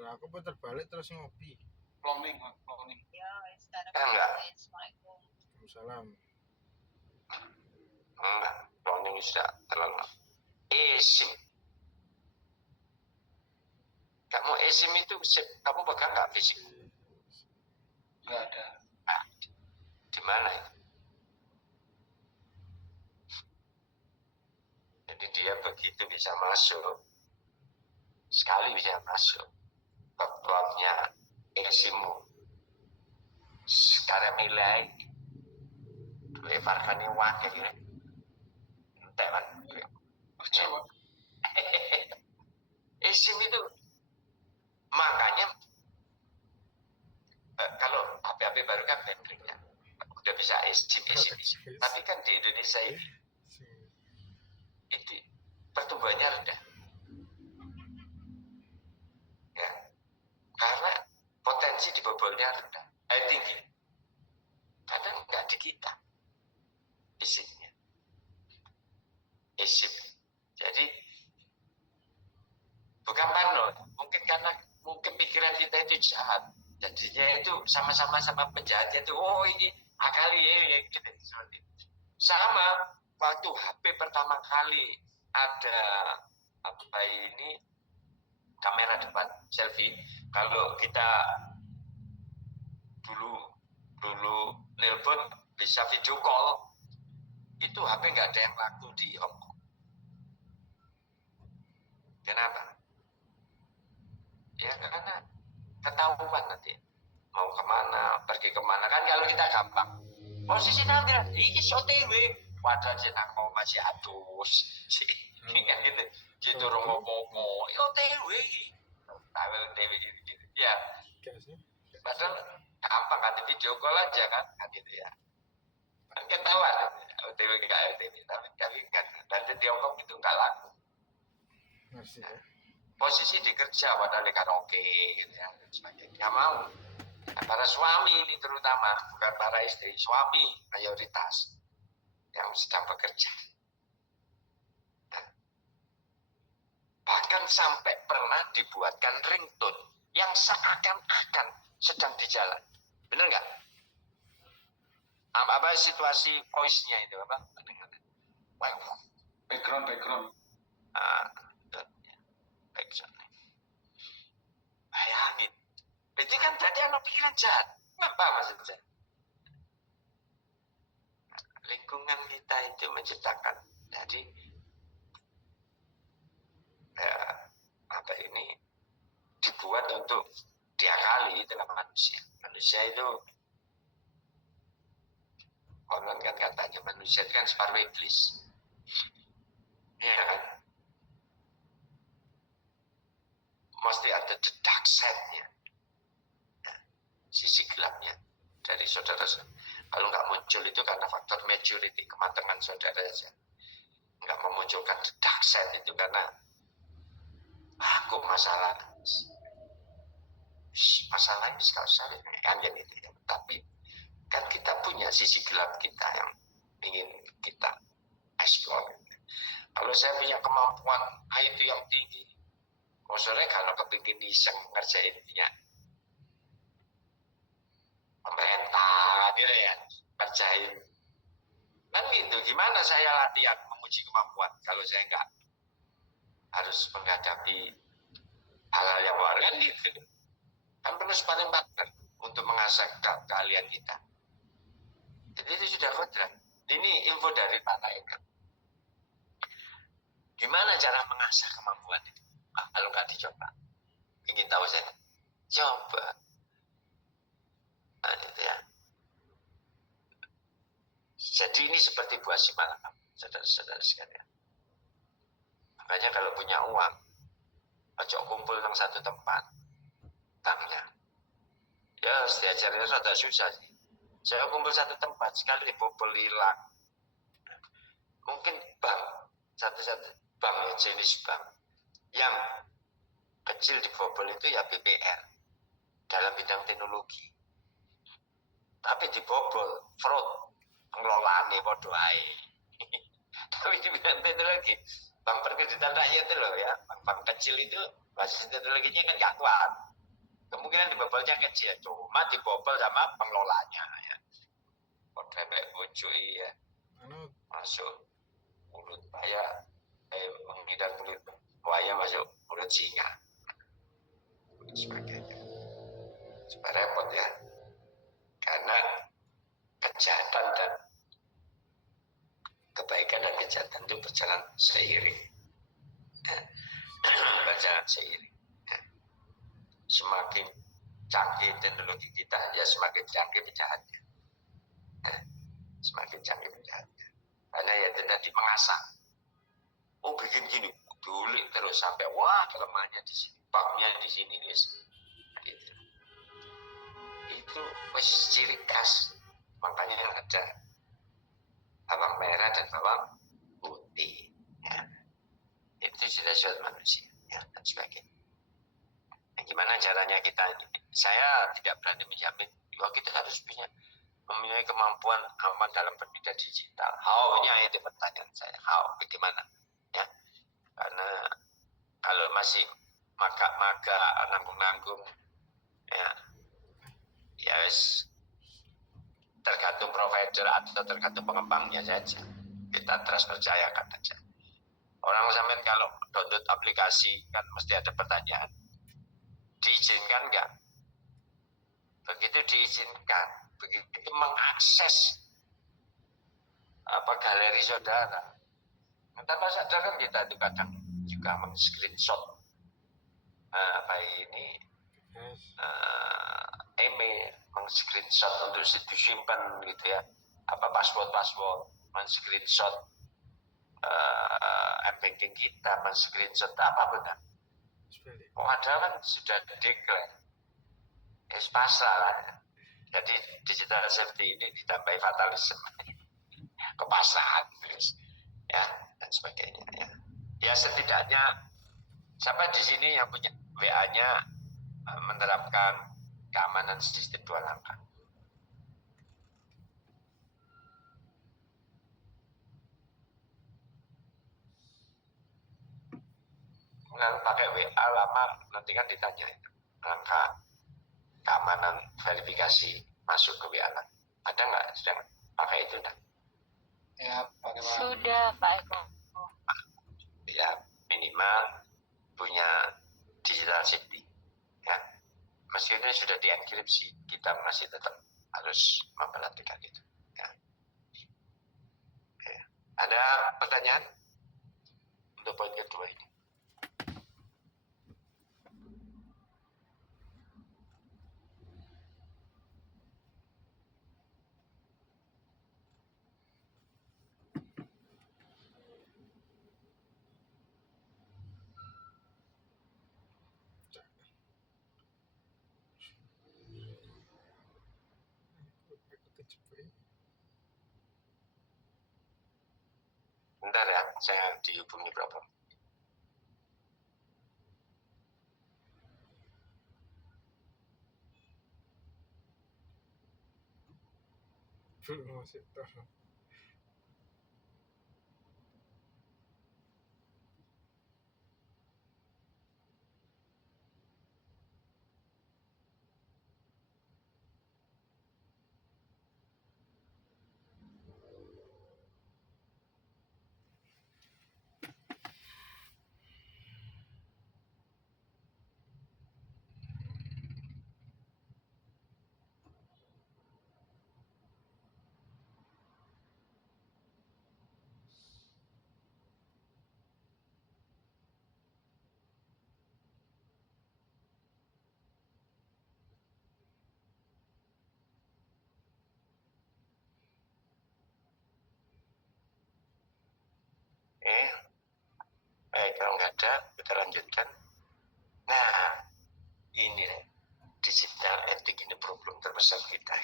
Lah aku puter balik terus ngopi. Cloning. Enggak. Salam. Enggak, cloning sudah terlalu. eSIM. Kamu eSIM itu kamu pegang nggak fisik? Nggak ada. Nah, di mana itu? Jadi dia begitu bisa masuk, sekali bisa masuk ke cloudnya eSIMmu. Sekarang nilai dua farkani wakil ya. Entah kan? Coba. eSIM itu makanya kalau HP-HP baru kan baterainya udah bisa eSIM. Tapi kan di Indonesia ini itu pertumbuhannya rendah. Ya. Karena potensi dibobolnya rendah, tinggi. Kadang nggak di kita eSIM-nya. eSIM. Jadi bukan parno, mungkin pikiran kita itu jahat. Jadinya itu sama-sama penjahatnya itu. Oh ini akali ya gitu. Sama waktu HP pertama kali ada apa ini kamera depan selfie. Kalau kita dulu nelpon bisa video call, itu HP nggak ada yang laku di Hong Kong. Kenapa? Ya karena ketahuan nanti mau kemana, pergi kemana kan kalau kita gampang. Posisi nanti ini OTW, wadah jenang mau masih adus, sih kan gitu. Gitu romo pomo, OTW, tahu OTW gitu. Ya, padahal gampang kan di video call aja kan gitu ya. Kan ketahuan OTW nggak OTW, tapi kan nanti di Hong Kong itu nggak laku. Masih ya. Posisi di kerja padahal di karaoke gitu ya sebagainya. Nggak mau. Nah, para suami ini terutama, bukan para istri, suami mayoritas yang sedang bekerja. Nah, bahkan sampai pernah dibuatkan ringtone yang seakan-akan sedang di jalan. Bener nggak? Apa situasi voice-nya itu apa? Background. Bayangin. Itu kan berarti anak pikiran jahat. Apa maksudnya? Lingkungan kita itu menciptakan. Jadi apa ini dibuat untuk diakali dalam manusia. Manusia itu konon kan katanya manusia itu kan separuh iblis. Iya kan? Mesti ada the dark side-nya. Ya, sisi gelapnya dari saudara. Kalau nggak muncul itu karena faktor maturity, kematangan saudara saja. Nggak memunculkan the dark side itu karena aku masalah ini sekali saya kan jadi itu. Tapi kan kita punya sisi gelap kita yang ingin kita explore. Kalau saya punya kemampuan IT yang tinggi, maksudnya kalau kepingin iseng ngerjainnya, gitu ya, kerjain. Kan gitu, gimana saya latihan menguji kemampuan kalau saya nggak harus menghadapi hal-hal yang luar, kan gitu. Kan perlu sparring partner untuk mengasah keahlian kita. Jadi itu sudah kodrat. Ini info dari Pak Taeker. Gimana cara mengasah kemampuan itu? Kalau nggak dicoba, ingin tahu saya, coba. Nah, itu ya. Jadi ini seperti buah simalakam, saudara-saudara sekalian. Makanya kalau punya uang, ojo kumpul di satu tempat, banknya. Ya, diajarnya sudah susah sih. Saya kumpul satu tempat, sekali dibobol hilang. Mungkin bank, satu-satu bank, jenis bank. Yang kecil dibobol itu ya BPR, dalam bidang teknologi. Tapi dibobol, fraud, pengelolaan bodoh aja. Tapi di bidang teknologi, bank perkreditan rakyat itu loh ya, bank kecil itu basis teknologinya kan gak kuat. Kemungkinan dibobolnya kecil, cuma dibobol sama pengelolanya ya. Kode kayak bocor ya, masuk mulut buaya, menghindar mulut buaya masuk mulut singa, dan sebagainya. Supaya repot ya, karena kejahatan dan kebaikan dan kejahatan itu berjalan seiring, berjalan seiring. Semakin canggih teknologi kita, ya semakin canggih penjahatnya. Semakin canggih penjahatnya. Karena ya tadi mengasah. Oh bikin gini, dulik terus sampai wah kelemahannya di sini, baknya di sini guys. Gitu. Itu wes ciri khas. Makanya ada bawang merah dan bawang putih. Ya. Itu sudah suatu manusia ya, dan sebagainya. Nah, gimana caranya kita ini? Saya tidak berani menjamin bahwa kita harus mempunyai kemampuan aman dalam bermedia digital. How-nya itu pertanyaan saya. How? Bagaimana? Ya, karena kalau masih maga-maga, nanggung-nanggung, ya wes tergantung provider atau tergantung pengembangnya saja. Kita terus percayakan saja. Orang sampai kalau download aplikasi kan mesti ada pertanyaan. Diizinkan nggak? Begitu diizinkan, begitu mengakses galeri saudara. Tanpa sadar kan kita itu kadang juga men-screenshot email, meng-screenshot untuk disimpan gitu ya, password, men-screenshot m-banking kita, men-screenshot apa benar. Padahal kan sudah declare. Pasrah lah. Jadi digital safety ini ditambahi fatalisme, kepasrahan, ya dan sebagainya. Ya setidaknya sampai di sini yang punya WA-nya menerapkan keamanan sistem 2 langkah. Kalau pakai WA lama nanti kan ditanya langkah keamanan verifikasi masuk ke WA. Ada nggak sedang pakai itu enggak? Ya, bagaimana? Sudah Pak Eko. Ya minimal punya digital safety. Ya, meskipun sudah dienkripsi, kita masih tetap harus memperhatikan itu. Ya. Oke. Ada pertanyaan untuk poin kedua ini? Bentar ya, saya dihubungi berapa? Belum masih tahu. kalau nggak ada kita lanjutkan. Nah, ini digital etik ini problem terbesar kita.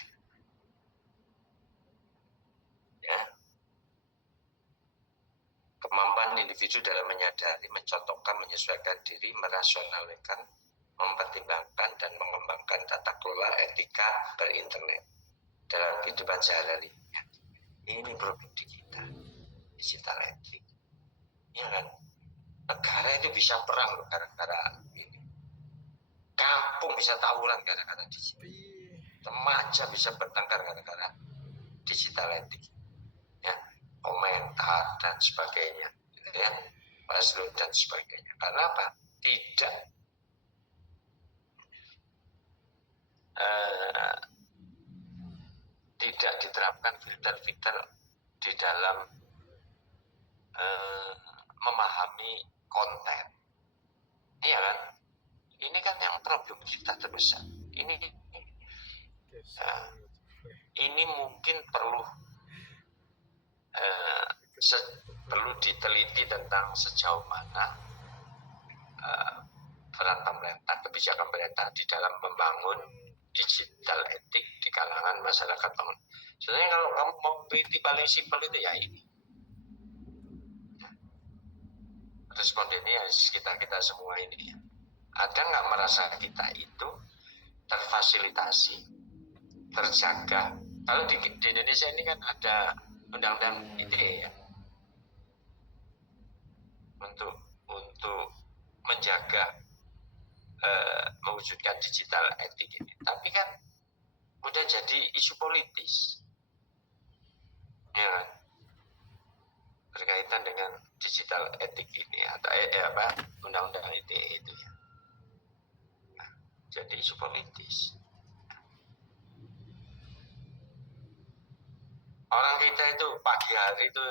Ya. Kemampuan individu dalam menyadari, mencontohkan, menyesuaikan diri, merasionalkan, mempertimbangkan dan mengembangkan tata kelola etika berinternet dalam kehidupan sehari-hari. Ini problem di kita, digital etik. Ya kan? Negara itu bisa perang loh gara-gara ini. Kampung bisa tawuran gara-gara digital. Remaja bisa bertengkar gara-gara digital etik. Ya, komentar dan sebagainya, ya, password dan sebagainya. Karena apa? Tidak diterapkan filter-filter di dalam memahami konten. Iya kan? Ini kan yang problem kita terbesar. Ini mungkin perlu diteliti tentang sejauh mana peran pemerintah, kebijakan pemerintah di dalam membangun digital etik di kalangan masyarakat. Sebenarnya kalau kamu mau teliti paling simpel itu ya ini. Respondennya kita semua ini. Ada nggak merasa kita itu terfasilitasi, terjaga? Kalau di Indonesia ini kan ada undang-undang ITE ya, untuk menjaga mewujudkan digital etik ini. Tapi kan udah jadi isu politis, ya kan? Berkaitan dengan digital etik ini atau undang-undang ITE itu ya. Nah, jadi isu politis. Orang kita itu pagi hari itu,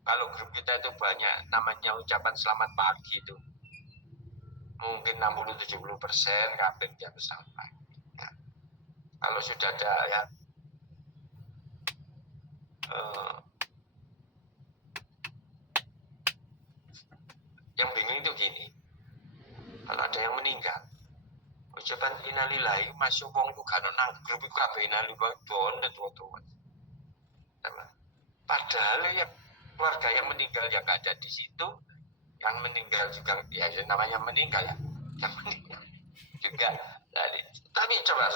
kalau grup kita itu banyak namanya ucapan selamat pagi itu, mungkin 60-70% kabeh jam sampai. Ya. Kalau sudah ada ya yang bingung itu gini, kalau ada yang meninggal, ucapan innalillahi masuk wong itu kan nang grup itu kabeh innalillahi tuh. Padahal ya keluarga yang meninggal yang nggak ada di situ, yang meninggal juga ya namanya meninggal ya, yang meninggal juga. Tapi coba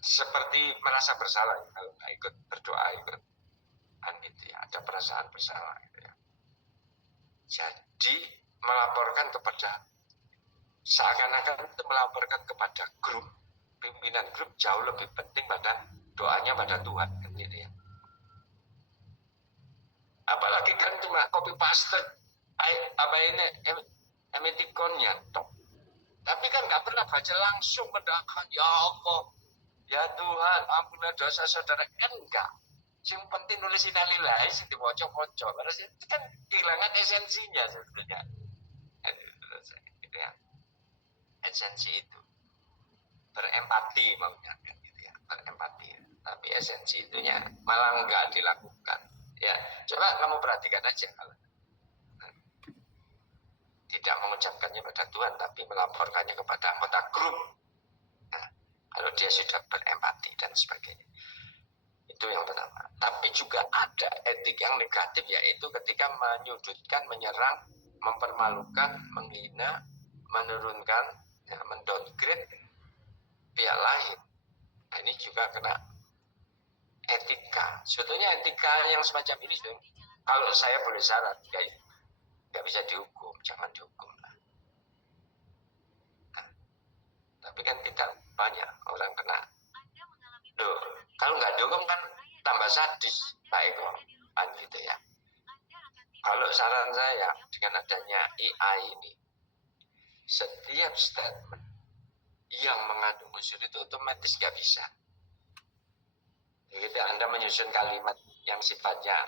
seperti merasa bersalah kalau nggak ikut berdoa ikut kan gitu ya, ada perasaan bersalah gitu ya. Jadi melaporkan kepada, seakan-akan melaporkan kepada grup, pimpinan grup jauh lebih penting pada doanya pada Tuhan kan gitu ya. Apalagi kan cuma copy paste emoticonnya toh. Tapi kan nggak pernah baca langsung mendoakan ya Allah, ya Tuhan ampunilah dosa saudara, kan enggak. Yang penting nulis innalillahi sing diwaca-waca. Terus itu kan kehilangan esensinya sebetulnya. Esensi itu berempati maunya kan gitu ya, berempati. Tapi esensi itunya malah enggak dilakukan. Ya, coba kamu perhatikan aja kalau tidak mengucapkannya pada Tuhan, tapi melaporkannya kepada anggota grup. Nah, kalau dia sudah berempati dan sebagainya. Itu yang pertama. Tapi juga ada etik yang negatif, yaitu ketika menyudutkan, menyerang, mempermalukan, menghina, menurunkan, ya, mendowngrade pihak lain. Nah, ini juga kena etika. Sebetulnya etika yang semacam ini, kalau saya boleh saran, nggak bisa dihukum, jangan dihukum. Nah, tapi kan tidak banyak orang kena. Loh, kalau nggak dihukum kan tambah sadis, baik kan gitu ya. Kalau saran saya dengan adanya AI ini, setiap statement yang mengandung unsur itu otomatis nggak bisa. Jadi Anda menyusun kalimat yang sifatnya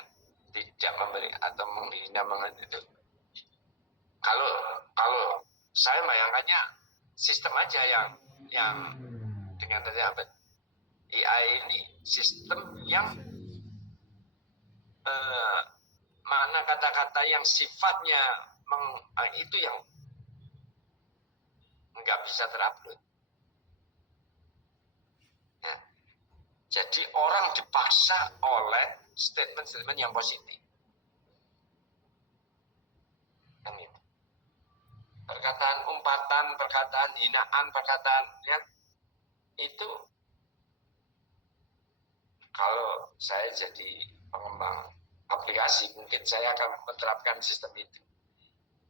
tidak memberi atau menghina itu. Kalau saya bayangkannya sistem aja yang dengan tadi apa? AI ini sistem yang mana kata-kata yang sifatnya itu yang nggak bisa terupload. Nah, jadi orang dipaksa oleh statement-statement yang positif. Kan itu. Perkataan umpatan, perkataan hinaan, perkataan yang itu kalau saya jadi pengembang aplikasi mungkin saya akan menerapkan sistem itu.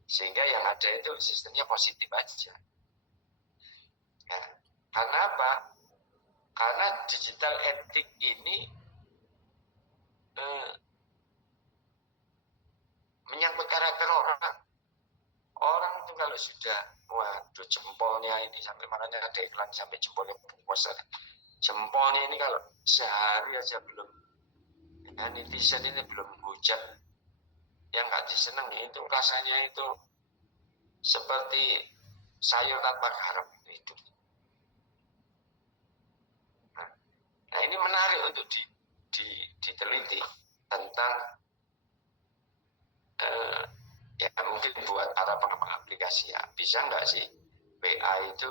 Sehingga yang ada itu sistemnya positif aja. Ya. Karena apa? Karena digital etik ini menyangkut karakter orang. Orang itu kalau sudah, waduh jempolnya ini sampai makanya ada iklan sampai jempolnya besar. Jempolnya ini kalau sehari aja belum, ya, netizen ini belum hujat, yang nggak disenangi itu rasanya itu seperti sayur tanpa garam itu. Nah ini menarik untuk diteliti tentang ya mungkin buat para pengembang aplikasi ya bisa nggak sih WA itu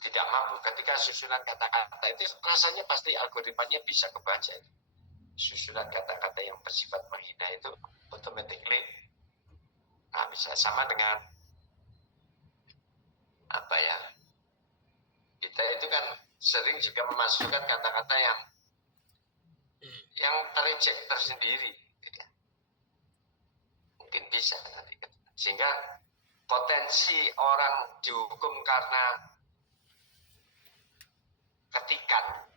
tidak mampu ketika susunan kata-kata itu rasanya pasti algoritmanya bisa kebaca itu. Susunan kata-kata yang bersifat menghina itu automatically bisa sama dengan apa ya, kita itu kan sering juga memasukkan kata-kata yang tereject tersendiri gitu ya. Mungkin bisa nanti sehingga potensi orang dihukum karena ketikan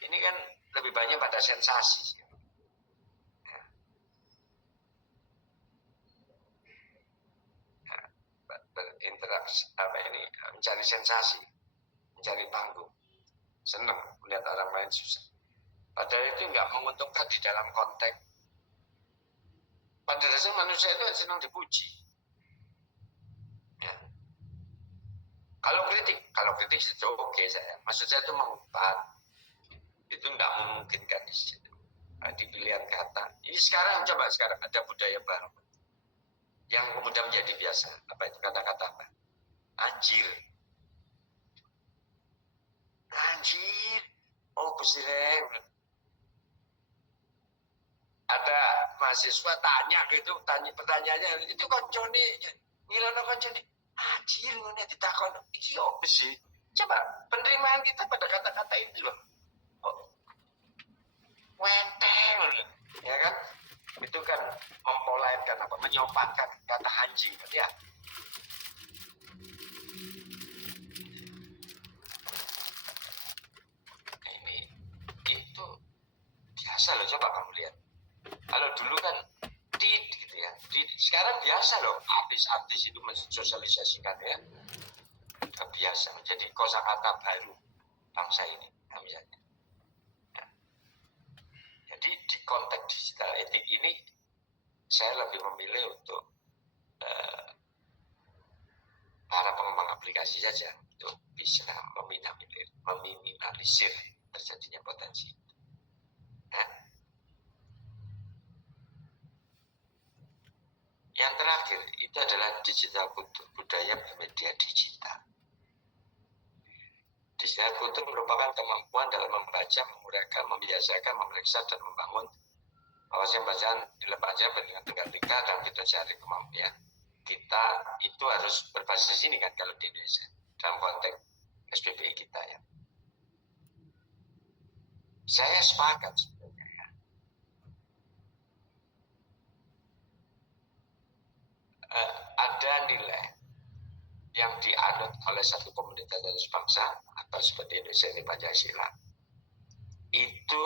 ini kan lebih banyak pada sensasi. Berinteraksi mencari sensasi, mencari panggung, senang melihat orang lain susah. Padahal itu nggak menguntungkan di dalam konteks. Pada dasarnya manusia itu senang dipuji. Ya. Kalau kritik itu oke saya. Maksud saya itu mengumpat, itu nggak memungkinkan di situ. Di pilihan kata. Ini sekarang ada budaya baru yang kemudian menjadi biasa. Apa itu kata-kata apa? Anjir. Oh pesireng. Ada mahasiswa tanya pertanyaannya itu koncone ngilono koncone anjir ngene ditakon iki opo sih? Coba penerimaan kita pada kata-kata itu loh. Wenteng ya kan? Itu kan mempolairkan menyopankan kata anjing ya. Ini itu biasa loh, coba kamu lihat. Kalau dulu kan gitu ya. Sekarang biasa loh artis itu mensosialisasikan ya. Sudah biasa menjadi kosakata baru bangsa ini misalnya. Ya. Jadi di konteks digital etik ini saya lebih memilih untuk para pengembang aplikasi saja untuk bisa meminimalisir terjadinya potensi. Ya. Yang terakhir itu adalah digital kultur, budaya bermedia digital. Digital kultur merupakan kemampuan dalam membaca, menguraikan, membiasakan, memeriksa, dan membangun wawasan bacaan dilepasnya dengan tengah-tengah dan kita cari kemampuan. Kita itu harus berbasis ini kan kalau di Indonesia dalam konteks SPBI kita ya. Saya sepakat sebenarnya ya. Ada nilai yang dianut oleh satu komunitas dan bangsa atau seperti Indonesia ini Pancasila itu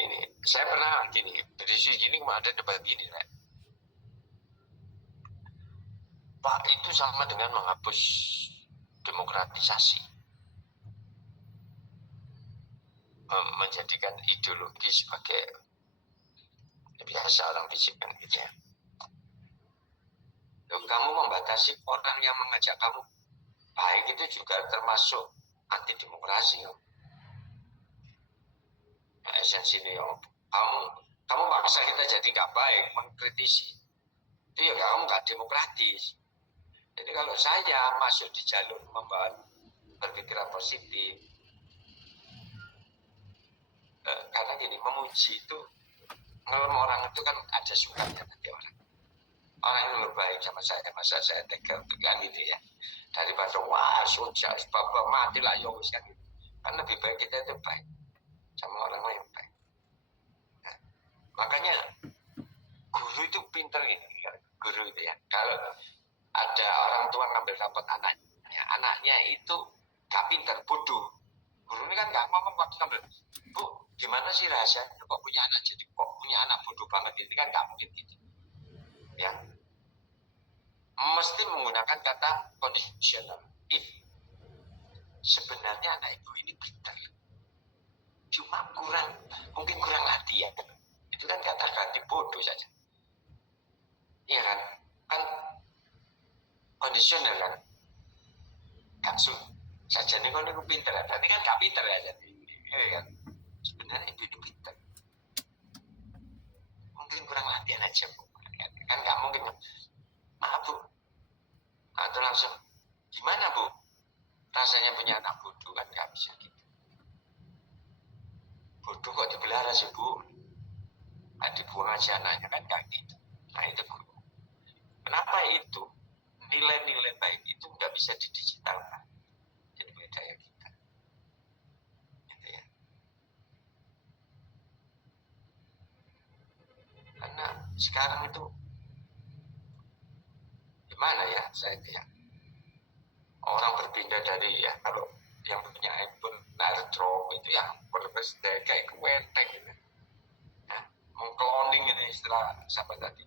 ini saya pernah gini berisi gini ada debat gini Pak itu sama dengan menghapus demokratisasi, menjadikan ideologi sebagai biasa orang bisikan gitu ya. Loh, kamu membatasi orang yang mengajak kamu baik itu juga termasuk anti demokrasi. Nah, esensi ini kamu maksa kita jadi nggak baik, mengkritisi, itu ya kamu nggak demokratis. Jadi kalau saya masuk di jalur membawa berpikiran positif, karena gini, memuji itu, kalau orang itu kan ada sukanya nanti orang yang berbaik sama saya, masa saya tega untuk kan gitu ya, daripada wah sudah bapak mati lah ya kan gitu. Kan lebih baik kita itu baik sama orang lain baik. Nah, makanya guru itu pinter gitu, guru itu ya. Kalau ada orang tua ngambil rapat anaknya itu gak pinter, bodoh. Guru ini kan gak ngomong waktu ngambil, bu, gimana sih rahasianya kok punya anak jadi kok punya anak bodoh banget, itu kan gak mungkin gitu. Ya, mesti menggunakan kata conditional. If sebenarnya anak ibu ini pintar, cuma mungkin kurang latihan, itu kan kata ganti bodoh saja. Iya kan kondisional kan, kasus saja nih kalau itu pintar, berarti kan gak pintar ya jadi, kan sebenarnya ibu ini pintar, mungkin kurang latihan aja bu, kan gak mungkin, maaf bu, atau langsung gimana bu, rasanya punya anak bodoh, kan gak bisa gitu. Bodoh kok dipelihara sih bu, dibuang aja anaknya, kan gak gitu. Nah itu bu, kenapa itu nilai-nilai baik itu nggak bisa didigitalkan, jadi budaya kita gitu ya. Karena sekarang itu gimana ya, saya ya, orang berpindah dari ya, kalau yang punya iPhone airdrop itu ya berbeda kayak kuenteng gitu. Nah, mengkloning ini istilah sampai tadi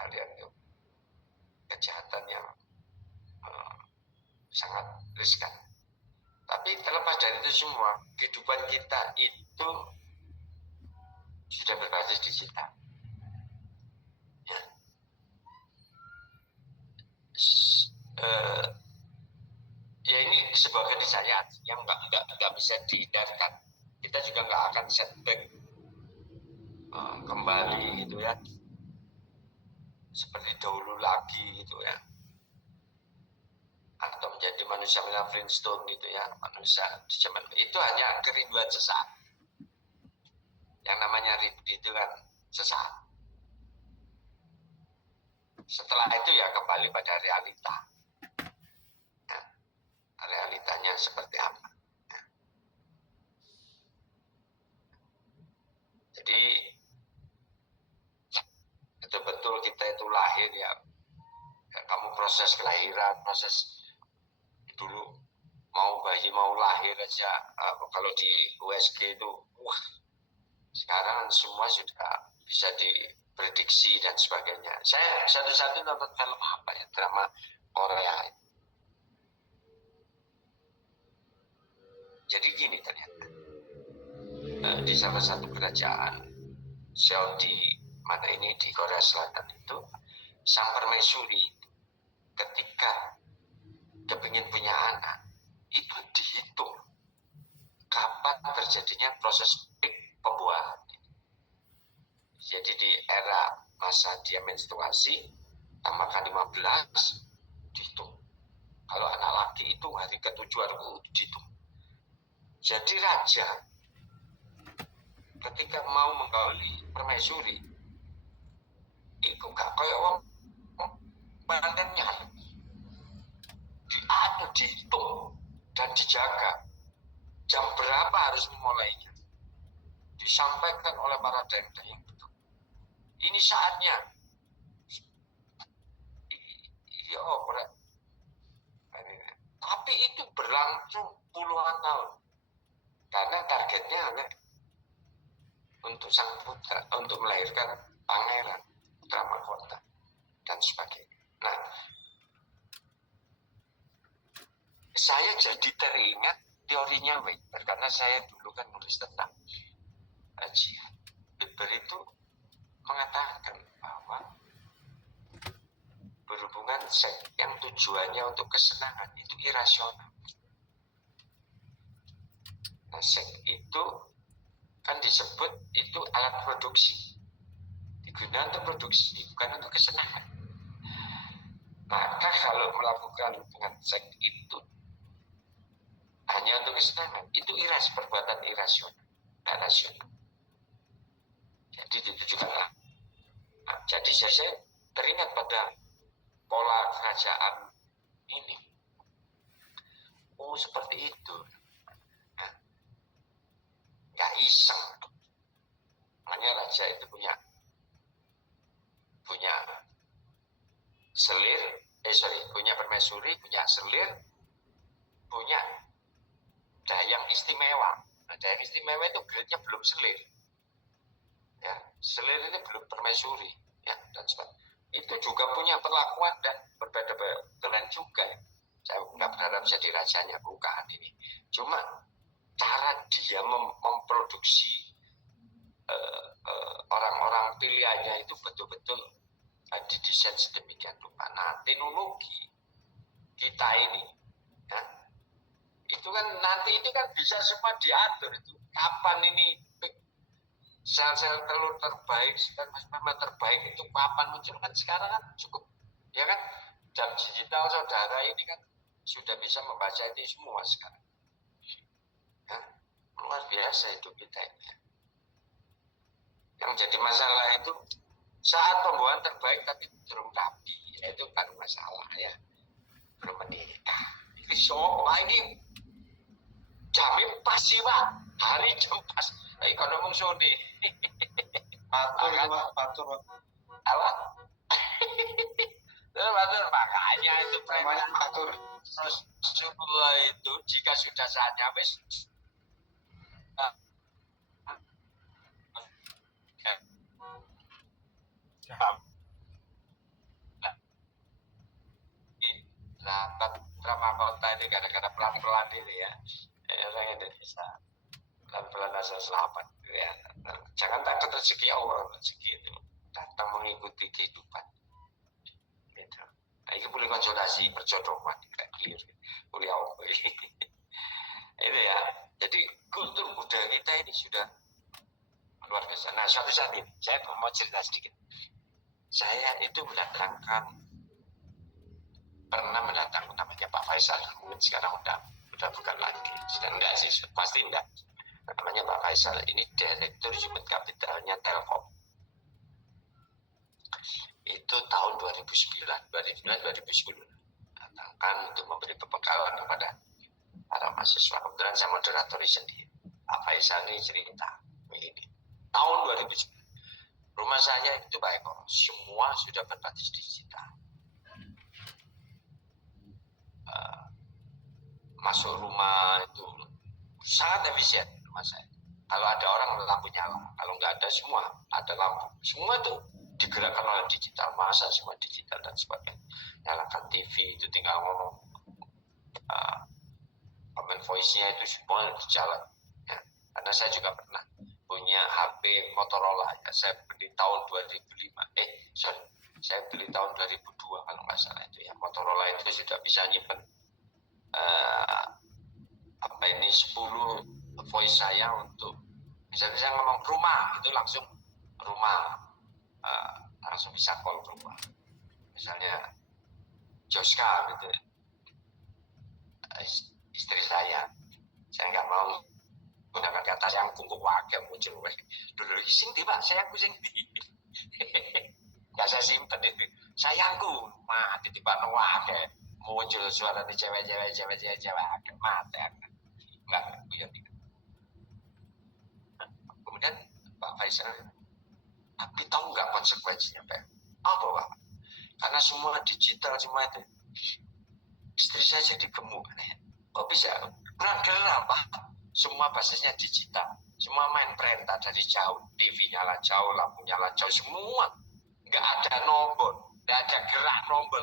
kalian itu kejahatan yang sangat riskan. Tapi terlepas dari itu semua, kehidupan kita itu sudah berbasis digital. Ya. Ya ini sebuah keniscayaan yang nggak bisa dihindarkan. Kita juga nggak akan setback kembali gitu ya, seperti dahulu lagi gitu ya, atau menjadi manusia Flintstone gitu ya, manusia di zaman itu hanya kerinduan sesaat. Yang namanya rindu itu kan sesaat. Setelah itu ya kembali pada realita. Nah, realitanya seperti apa? Nah. Jadi betul-betul kita itu lahir ya, kamu proses kelahiran, proses dulu mau bayi mau lahir aja, kalau di USG itu wah, sekarang semua sudah bisa diprediksi dan sebagainya. Saya satu-satu nonton film apa ya, drama Korea. Jadi gini ternyata, di salah satu kerajaan Seoul di mana ini di Korea Selatan itu, sang permaisuri ketika kepingin punya anak itu dihitung kapan terjadinya proses peak pembuahan. Jadi di era masa dia menstruasi tambahkan 15 dihitung. Kalau anak laki itu hari ke-7 dihitung. Jadi raja ketika mau menggauli permaisuri itu gak kayak orang pengantinnya, dihitung dan dijaga jam berapa harus memulainya, disampaikan oleh para dendeng yang betul. Ini saatnya. Iya, tapi itu berlangsung puluhan tahun karena targetnya hanya untuk sang putra, untuk melahirkan pangeran, putra mahkota dan sebagainya. Nah, saya jadi teringat teorinya Weber karena saya dulu kan nulis tentang jihad. Weber itu mengatakan bahwa berhubungan seks yang tujuannya untuk kesenangan itu irasional. Nah, seks itu kan disebut itu alat produksi, digunakan untuk produksi, bukan untuk kesenangan. Maka kalau melakukan hubungan seks itu hanya untuk kesenangan, itu perbuatan irasional, tidak rasional. Jadi ditujukan. Nah, jadi saya teringat pada pola kerajaan ini. Oh, seperti itu. Nah, nggak iseng. Makanya raja itu punya punya permaisuri, punya selir, punya dayang istimewa. Nah, dayang istimewa itu grade-nya belum selir. Ya, selir ini belum permaisuri, ya, dan sebagainya. Itu juga punya perlakuan dan berbeda dengan juga. Saya nggak berharap jadi rajanya, bukan ini. Cuma cara dia memproduksi orang-orang pilihannya itu betul-betul didesain sedemikian rupa. Nah, teknologi kita ini, ya, itu kan nanti itu kan bisa semua diatur itu. Kapan ini sel-sel telur terbaik, sperma terbaik itu kapan muncul, kan sekarang kan cukup, ya kan, jam digital saudara ini kan sudah bisa membaca itu semua sekarang. Ya, luar biasa hidup kita ini. Yang jadi masalah itu saat pembuahan terbaik tapi belum rapi, ya itu baru masalah ya, belum menikah. Ini ini jamnya pas sih Pak, hari jam pas. Kalau ngomong sone. Patur. Apa? Patur, makanya itu namanya patur. Rasulullah itu jika sudah saatnya wis drama kota ini kadang-kadang pelan-pelan ini ya, orang Indonesia pelan-pelan asal selamat ya. Jangan takut rezeki Allah, rezeki itu datang mengikuti kehidupan gitu. Nah, ini boleh konsultasi perjodohan kayak clear boleh apa itu ya. Jadi kultur budaya kita ini sudah luar biasa. Nah, suatu saat ini saya mau cerita sedikit. Saya itu pernah mendatangkan namanya Pak Faisal, mungkin sekarang udah bukan lagi, sedang enggak sih, pasti enggak. Namanya Pak Faisal, ini Direktur Human Capitalnya Telkom. Itu tahun 2009-2010 datangkan untuk memberi pembekalan kepada para mahasiswa. Kebetulan saya moderatori sendiri. Pak Faisal ini cerita ini tahun 2009. Rumah saya itu baik kok, semua sudah berbasis digital. Masuk rumah itu sangat efisien rumah saya. Kalau ada orang lampu nyala, kalau nggak ada semua ada lampu, semua itu digerakkan oleh digital, masa semua digital dan sebagainya. Nyalakan TV itu tinggal ngomong, comment voice-nya itu semua jalan. Ya. Karena saya juga pernah punya HP Motorola, ya, saya beli tahun 2005. Saya beli tahun 2002 kalau nggak salah itu ya. Motorola itu sudah bisa nyimpen 10 voice saya untuk misalnya saya ngomong rumah itu langsung rumah, langsung bisa call rumah. Misalnya Joska gitu, istri saya nggak mau gunakan kata yang kumpul wakil muncul dulu sing di Pak, saya pusing nggak saya simpen itu sayangku mati di Pak wakil muncul suara di cewek mati nggak punya. Kemudian Pak Faisal, tapi tahu nggak konsekuensinya Pak? Apa Pak? Karena semua digital semua itu, istri saya jadi gemuk. Kok bisa? Bulan gelap Pak. Semua basisnya digital, semua main perintah dari jauh, TV nyala jauh, lampu nyala jauh, semua nggak ada nombor, nggak ada gerak nombor.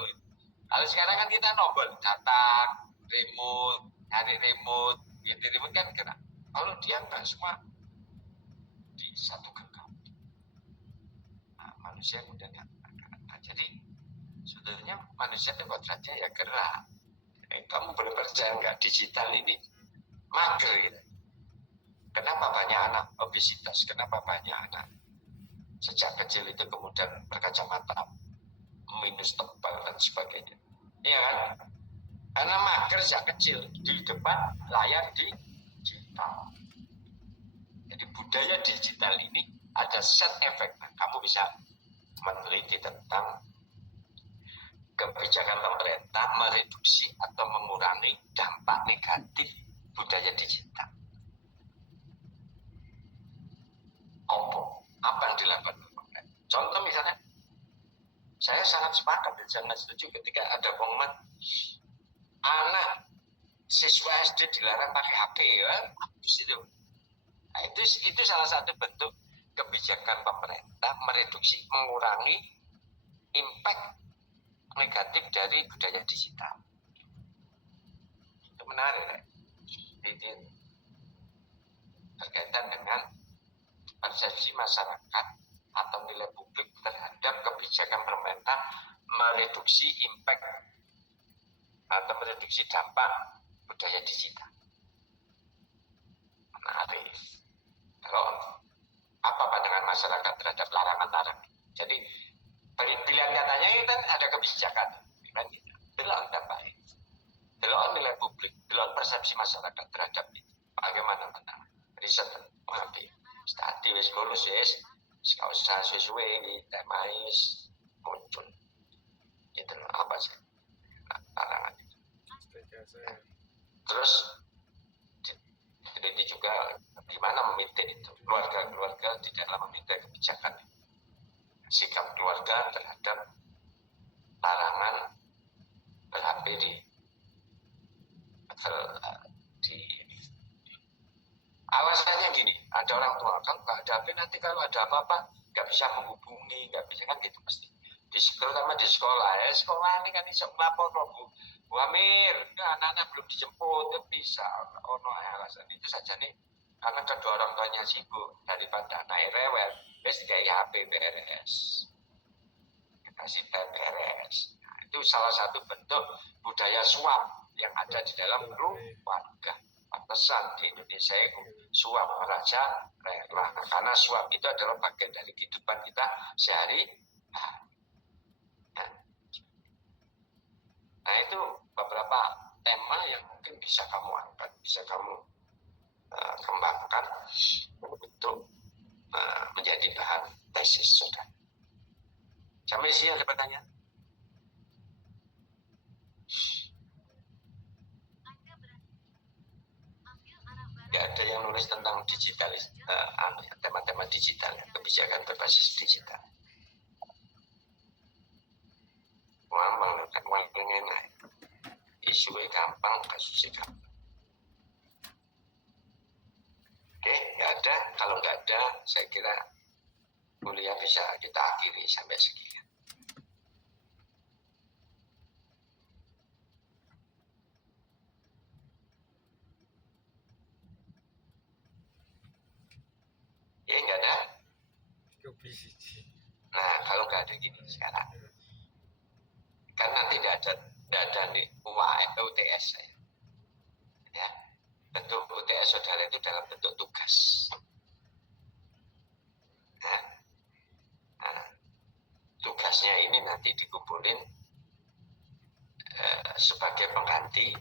Kalau sekarang kan kita nombor, datang, remote, nyari remote, ya di remote kan gerak. Kalau dia nggak semua di satu genggam. Nah, manusia kemudian nggak. Nah, jadi sudah sebetulnya manusia itu kodratnya ya gerak. Kamu boleh percaya nggak, digital ini mager gitu. Kenapa banyak anak obesitas? Kenapa banyak anak sejak kecil itu kemudian berkacamata minus tebal dan sebagainya? Iya kan? Karena mager sejak kecil di depan layar digital. Jadi budaya digital ini ada set efek. Nah, kamu bisa meneliti tentang kebijakan pemerintah mereduksi atau mengurangi dampak negatif budaya digital. Apa yang dilakukan pemerintah? Contoh misalnya, saya sangat sepakat dan sangat setuju ketika ada pengumuman anak siswa SD dilarang pakai HP, ya, nah, itu salah satu bentuk kebijakan pemerintah mereduksi, mengurangi impact negatif dari budaya digital. Itu menarik, ya. Berkaitan dengan persepsi masyarakat atau nilai publik terhadap kebijakan pemerintah mereduksi impact atau mereduksi dampak budaya digital. Menarik. Kalau apa pandangan masyarakat terhadap larangan-larangan? Jadi pilihan katanya ini kan ada kebijakan, kan gitu. Belum dampaknya, belum nilai publik, belum persepsi masyarakat terhadap itu. Bagaimana pandangan? Riset mengambil studi wis lulus wis, gak usah suwe-suwe ini temais muncul. Itu apa sih larangan itu? Terus ini juga gimana meminta itu keluarga-keluarga di dalam meminta kebijakan, sikap keluarga terhadap larangan ber-HP di alasannya gini, ada orang tua kan nggak ada HP nanti kalau ada apa-apa nggak bisa menghubungi, nggak bisa kan gitu pasti. Terutama di sekolah ya, sekolah ini kan bisa melapor loh Bu Amir, anak-anak belum dijemput, ya bisa. Oh no, alasan itu saja nih, karena kedua orang tuanya sibuk daripada naik rewel, wes kayak HP beres, kasih beres. Nah, itu salah satu bentuk budaya suap yang ada di dalam keluarga. Pantesan di Indonesia itu suap raja rela, karena suap itu adalah bagian dari kehidupan kita sehari. Nah itu beberapa tema yang mungkin bisa kamu angkat, bisa kamu kembangkan untuk menjadi bahan tesis saudara. Sampai sini ada pertanyaan? Nggak ada yang nulis tentang digital, tema-tema digital, kebijakan berbasis digital. Gampang kan, paling enak. Isunya gampang, kasusnya gampang. Oke, nggak ada. Kalau nggak ada, saya kira kuliah bisa kita akhiri sampai sekian. Ya nggak ada. Nah, kalau nggak ada gini sekarang, kan nanti tidak ada nih UTS saya. Ya, bentuk UTS saudara itu dalam bentuk tugas. Nah, tugasnya ini nanti dikumpulin sebagai pengganti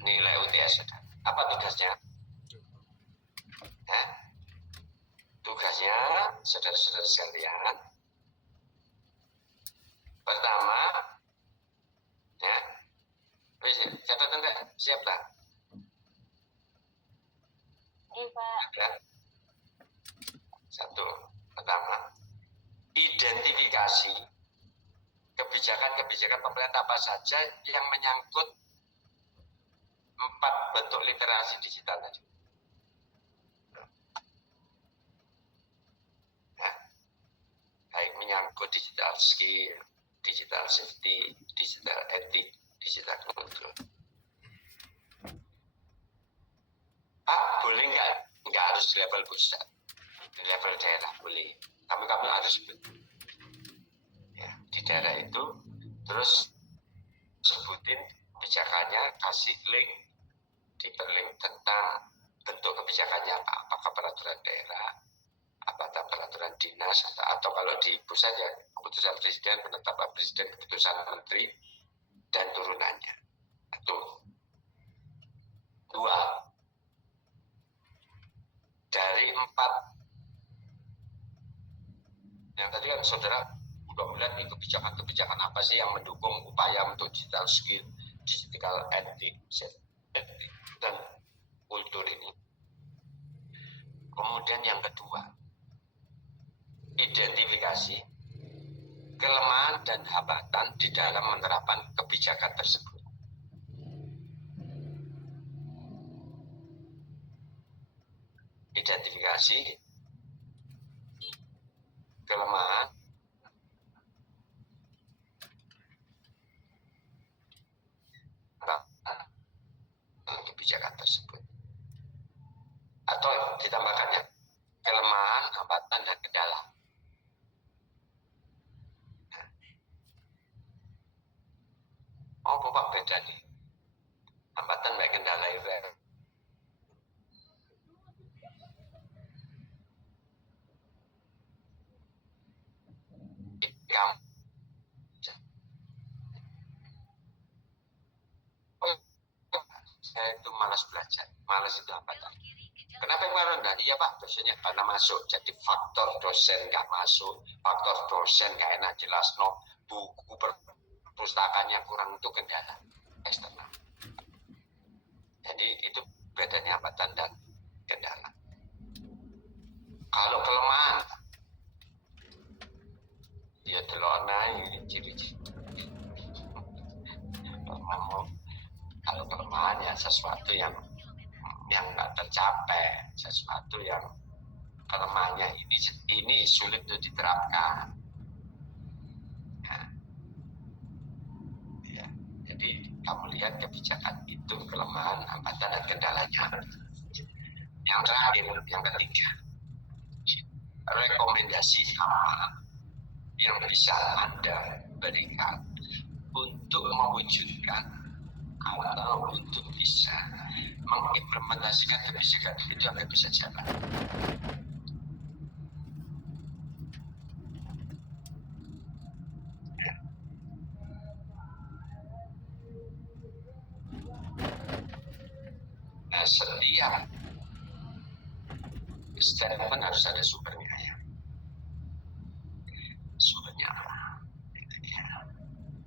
nilai UTS saudara. Apa tugasnya? Tugasnya saudara-saudara sekalian, pertama, ya, catatan enggak? Siap tak? Iya Pak. Ada. Satu, pertama, identifikasi kebijakan-kebijakan pemerintah apa saja yang menyangkut 4 bentuk literasi digital tadi. Baik menyangkut digital skill, digital safety, digital ethic, digital control. Pak, boleh nggak harus di level pusat, di level daerah boleh. Tapi kamu harus terus sebutin kebijakannya, kasih link, diperlink tentang bentuk kebijakannya apa, apakah peraturan daerah, apakah peraturan dinas, atau kalau di pusat ya keputusan presiden, penetapan presiden, keputusan menteri, dan turunannya. Itu 2 dari 4 yang tadi kan saudara udah melihat nih kebijakan-kebijakan apa sih yang mendukung upaya untuk digital skill, digital ethics, dan kultur ini. Kemudian yang kedua, identifikasi kelemahan dan hambatan di dalam menerapkan kebijakan tersebut. Identifikasi kelemahan kebijakan tersebut. Atau ditambahkannya kelemahan, hambatan, dan kendala. Oh, Bapak beda nih. Hambatan baik kendala itu. Saya itu malas belajar. Malas itu hambatan. Kenapa yang rendah? Iya Pak, dosennya karena masuk. Jadi faktor dosen nggak masuk, faktor dosen nggak enak jelas, no, buku perpustakaannya kurang, itu kendala eksternal. Jadi itu bedanya hambatan dan kendala. Kalau kelemahan, dia telonai ciri-ciri. Kalau kelemahan ya sesuatu yang nggak tercapai, sesuatu yang kelemahannya ini sulit untuk diterapkan. Ya. Jadi kamu lihat kebijakan itu kelemahan, hambatan, dan kendalanya. Yang terakhir, yang ketiga, rekomendasi apa yang bisa Anda berikan untuk mewujudkan atau untuk bisa mengimplementasikan kebijakan itu agar bisa jalan. Nah, setiap statement harus ada sumbernya ya. Sumbernya apa?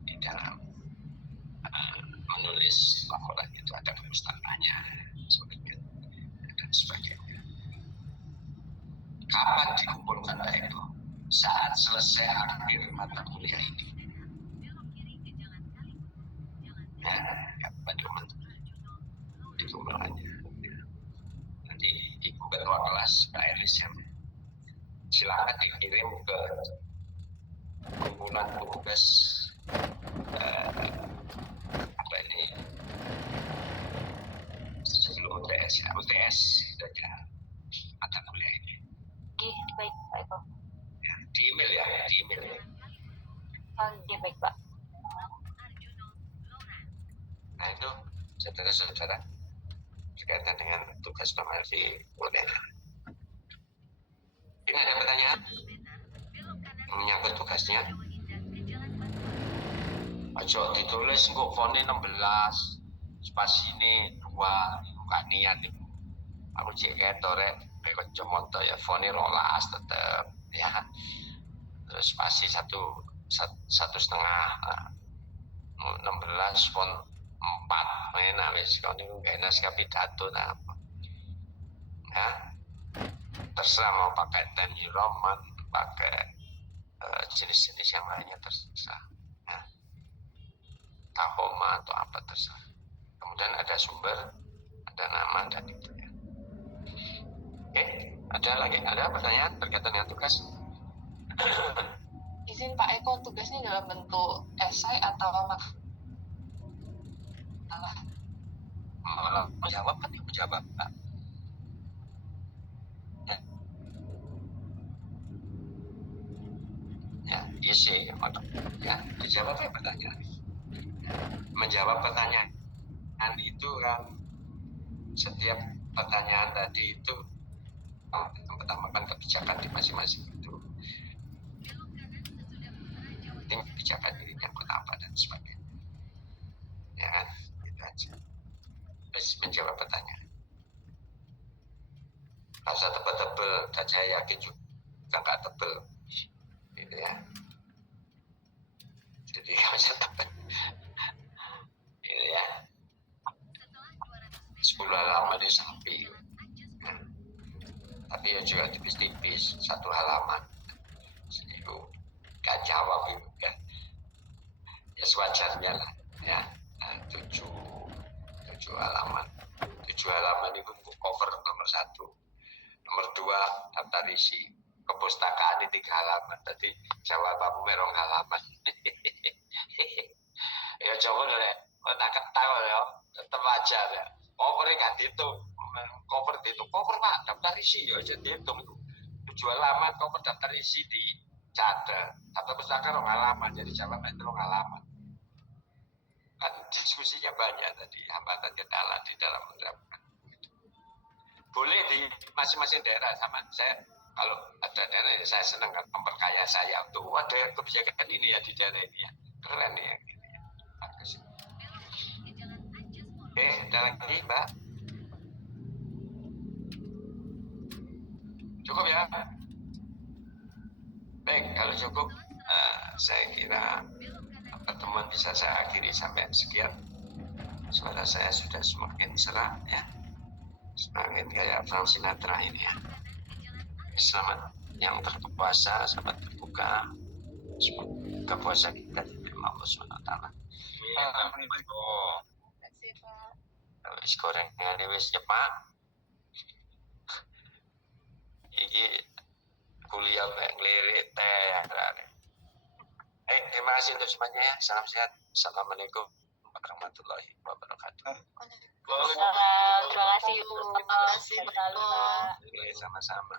Di dalam menulis laporan itu ada perpustakaannya, dan sebagainya. Kapan dikumpulkan itu? Saat selesai akhir mata kuliah ini. Ya, kapan dikumpulkannya? Nanti dikumpulkan ketua kelas Pak Elis yang silakan dikirim ke kumpulan tugas apa ini sebelum UTS ya, UTS saja mata kuliah ini. Baik Pak Eko. Ya, di email ya, di email. Oke baik Pak. Nah itu saudara-saudara berkaitan dengan tugas Pak Melvi boleh. Ini ada pertanyaan menyangkut tugasnya. Ojo ditulis kok font 16 spasine 2 gak niat itu. Aku cek ketorek kayak Jomonto ya font 12 tetep ya. Terus spasi 1,5 16 font 4 enak wis kon niku gak enak sekali pidato nah. Ya. Terserah mau pakai Ten Roman, pakai jenis-jenis yang lainnya terserah. Ya. Tahoma atau apa terserah. Kemudian ada sumber, ada nama dan itu ya. Oke, ada pertanyaan berkaitan dengan tugas? Izin Pak Eko, tugasnya dalam bentuk esai atau makalah? Menjawab kan ibu jawab Pak. Ya, isi ya dijawab ya pertanyaan. Menjawab pertanyaan itu kan setiap pertanyaan tadi itu yang pertama kan kebijakan di masing-masing itu penting kebijakan ini nyangkut apa dan sebagainya ya kan gitu aja. Terus menjawab pertanyaan nggak usah tebel-tebel dan saya yakin juga nggak tebel gitu ya, jadi nggak usah tebel gitu ya. 10 halaman itu sapi ya. Tapi ya juga tipis-tipis 1 halaman itu gak jawab itu kan ya sewajarnya lah ya. 7 halaman 7 halaman itu cover nomor 1, nomor 2 daftar isi kepustakaan ini 3 halaman, tadi jawabanmu merong halaman. Ya coba deh nak ketawa ya tetap wajar ya. Covernya nggak dihitung, cover dihitung, cover pak daftar isi ya jadi dihitung itu 7 halaman cover daftar isi di catat atau pustaka rong halaman, jadi jawaban itu rong halaman. Kan diskusinya banyak tadi, hambatan kendala di dalam menerapkan. Boleh di masing-masing daerah sama saya, kalau ada daerah yang saya senang kan memperkaya saya untuk ada kebijakan ini ya di daerah ini ya keren ya. Bagus. Oke, ada lagi Mbak? Cukup ya? Baik, kalau cukup saya kira pertemuan bisa saya akhiri sampai sekian. Suara saya sudah semakin serak ya, semakin kayak Frank Sinatra ini ya. Selamat yang berpuasa, selamat berbuka. Semoga puasa kita diterima Allah SWT. Assalamualaikum. Wis gorengane wis nyepak. Iki kuliah mek ngelirik teh. Terima kasih untuk semuanya ya. Salam sehat. Assalamualaikum warahmatullahi wabarakatuh. Terima kasih Bu. Terima kasih, Pak. Pak. Sama-sama.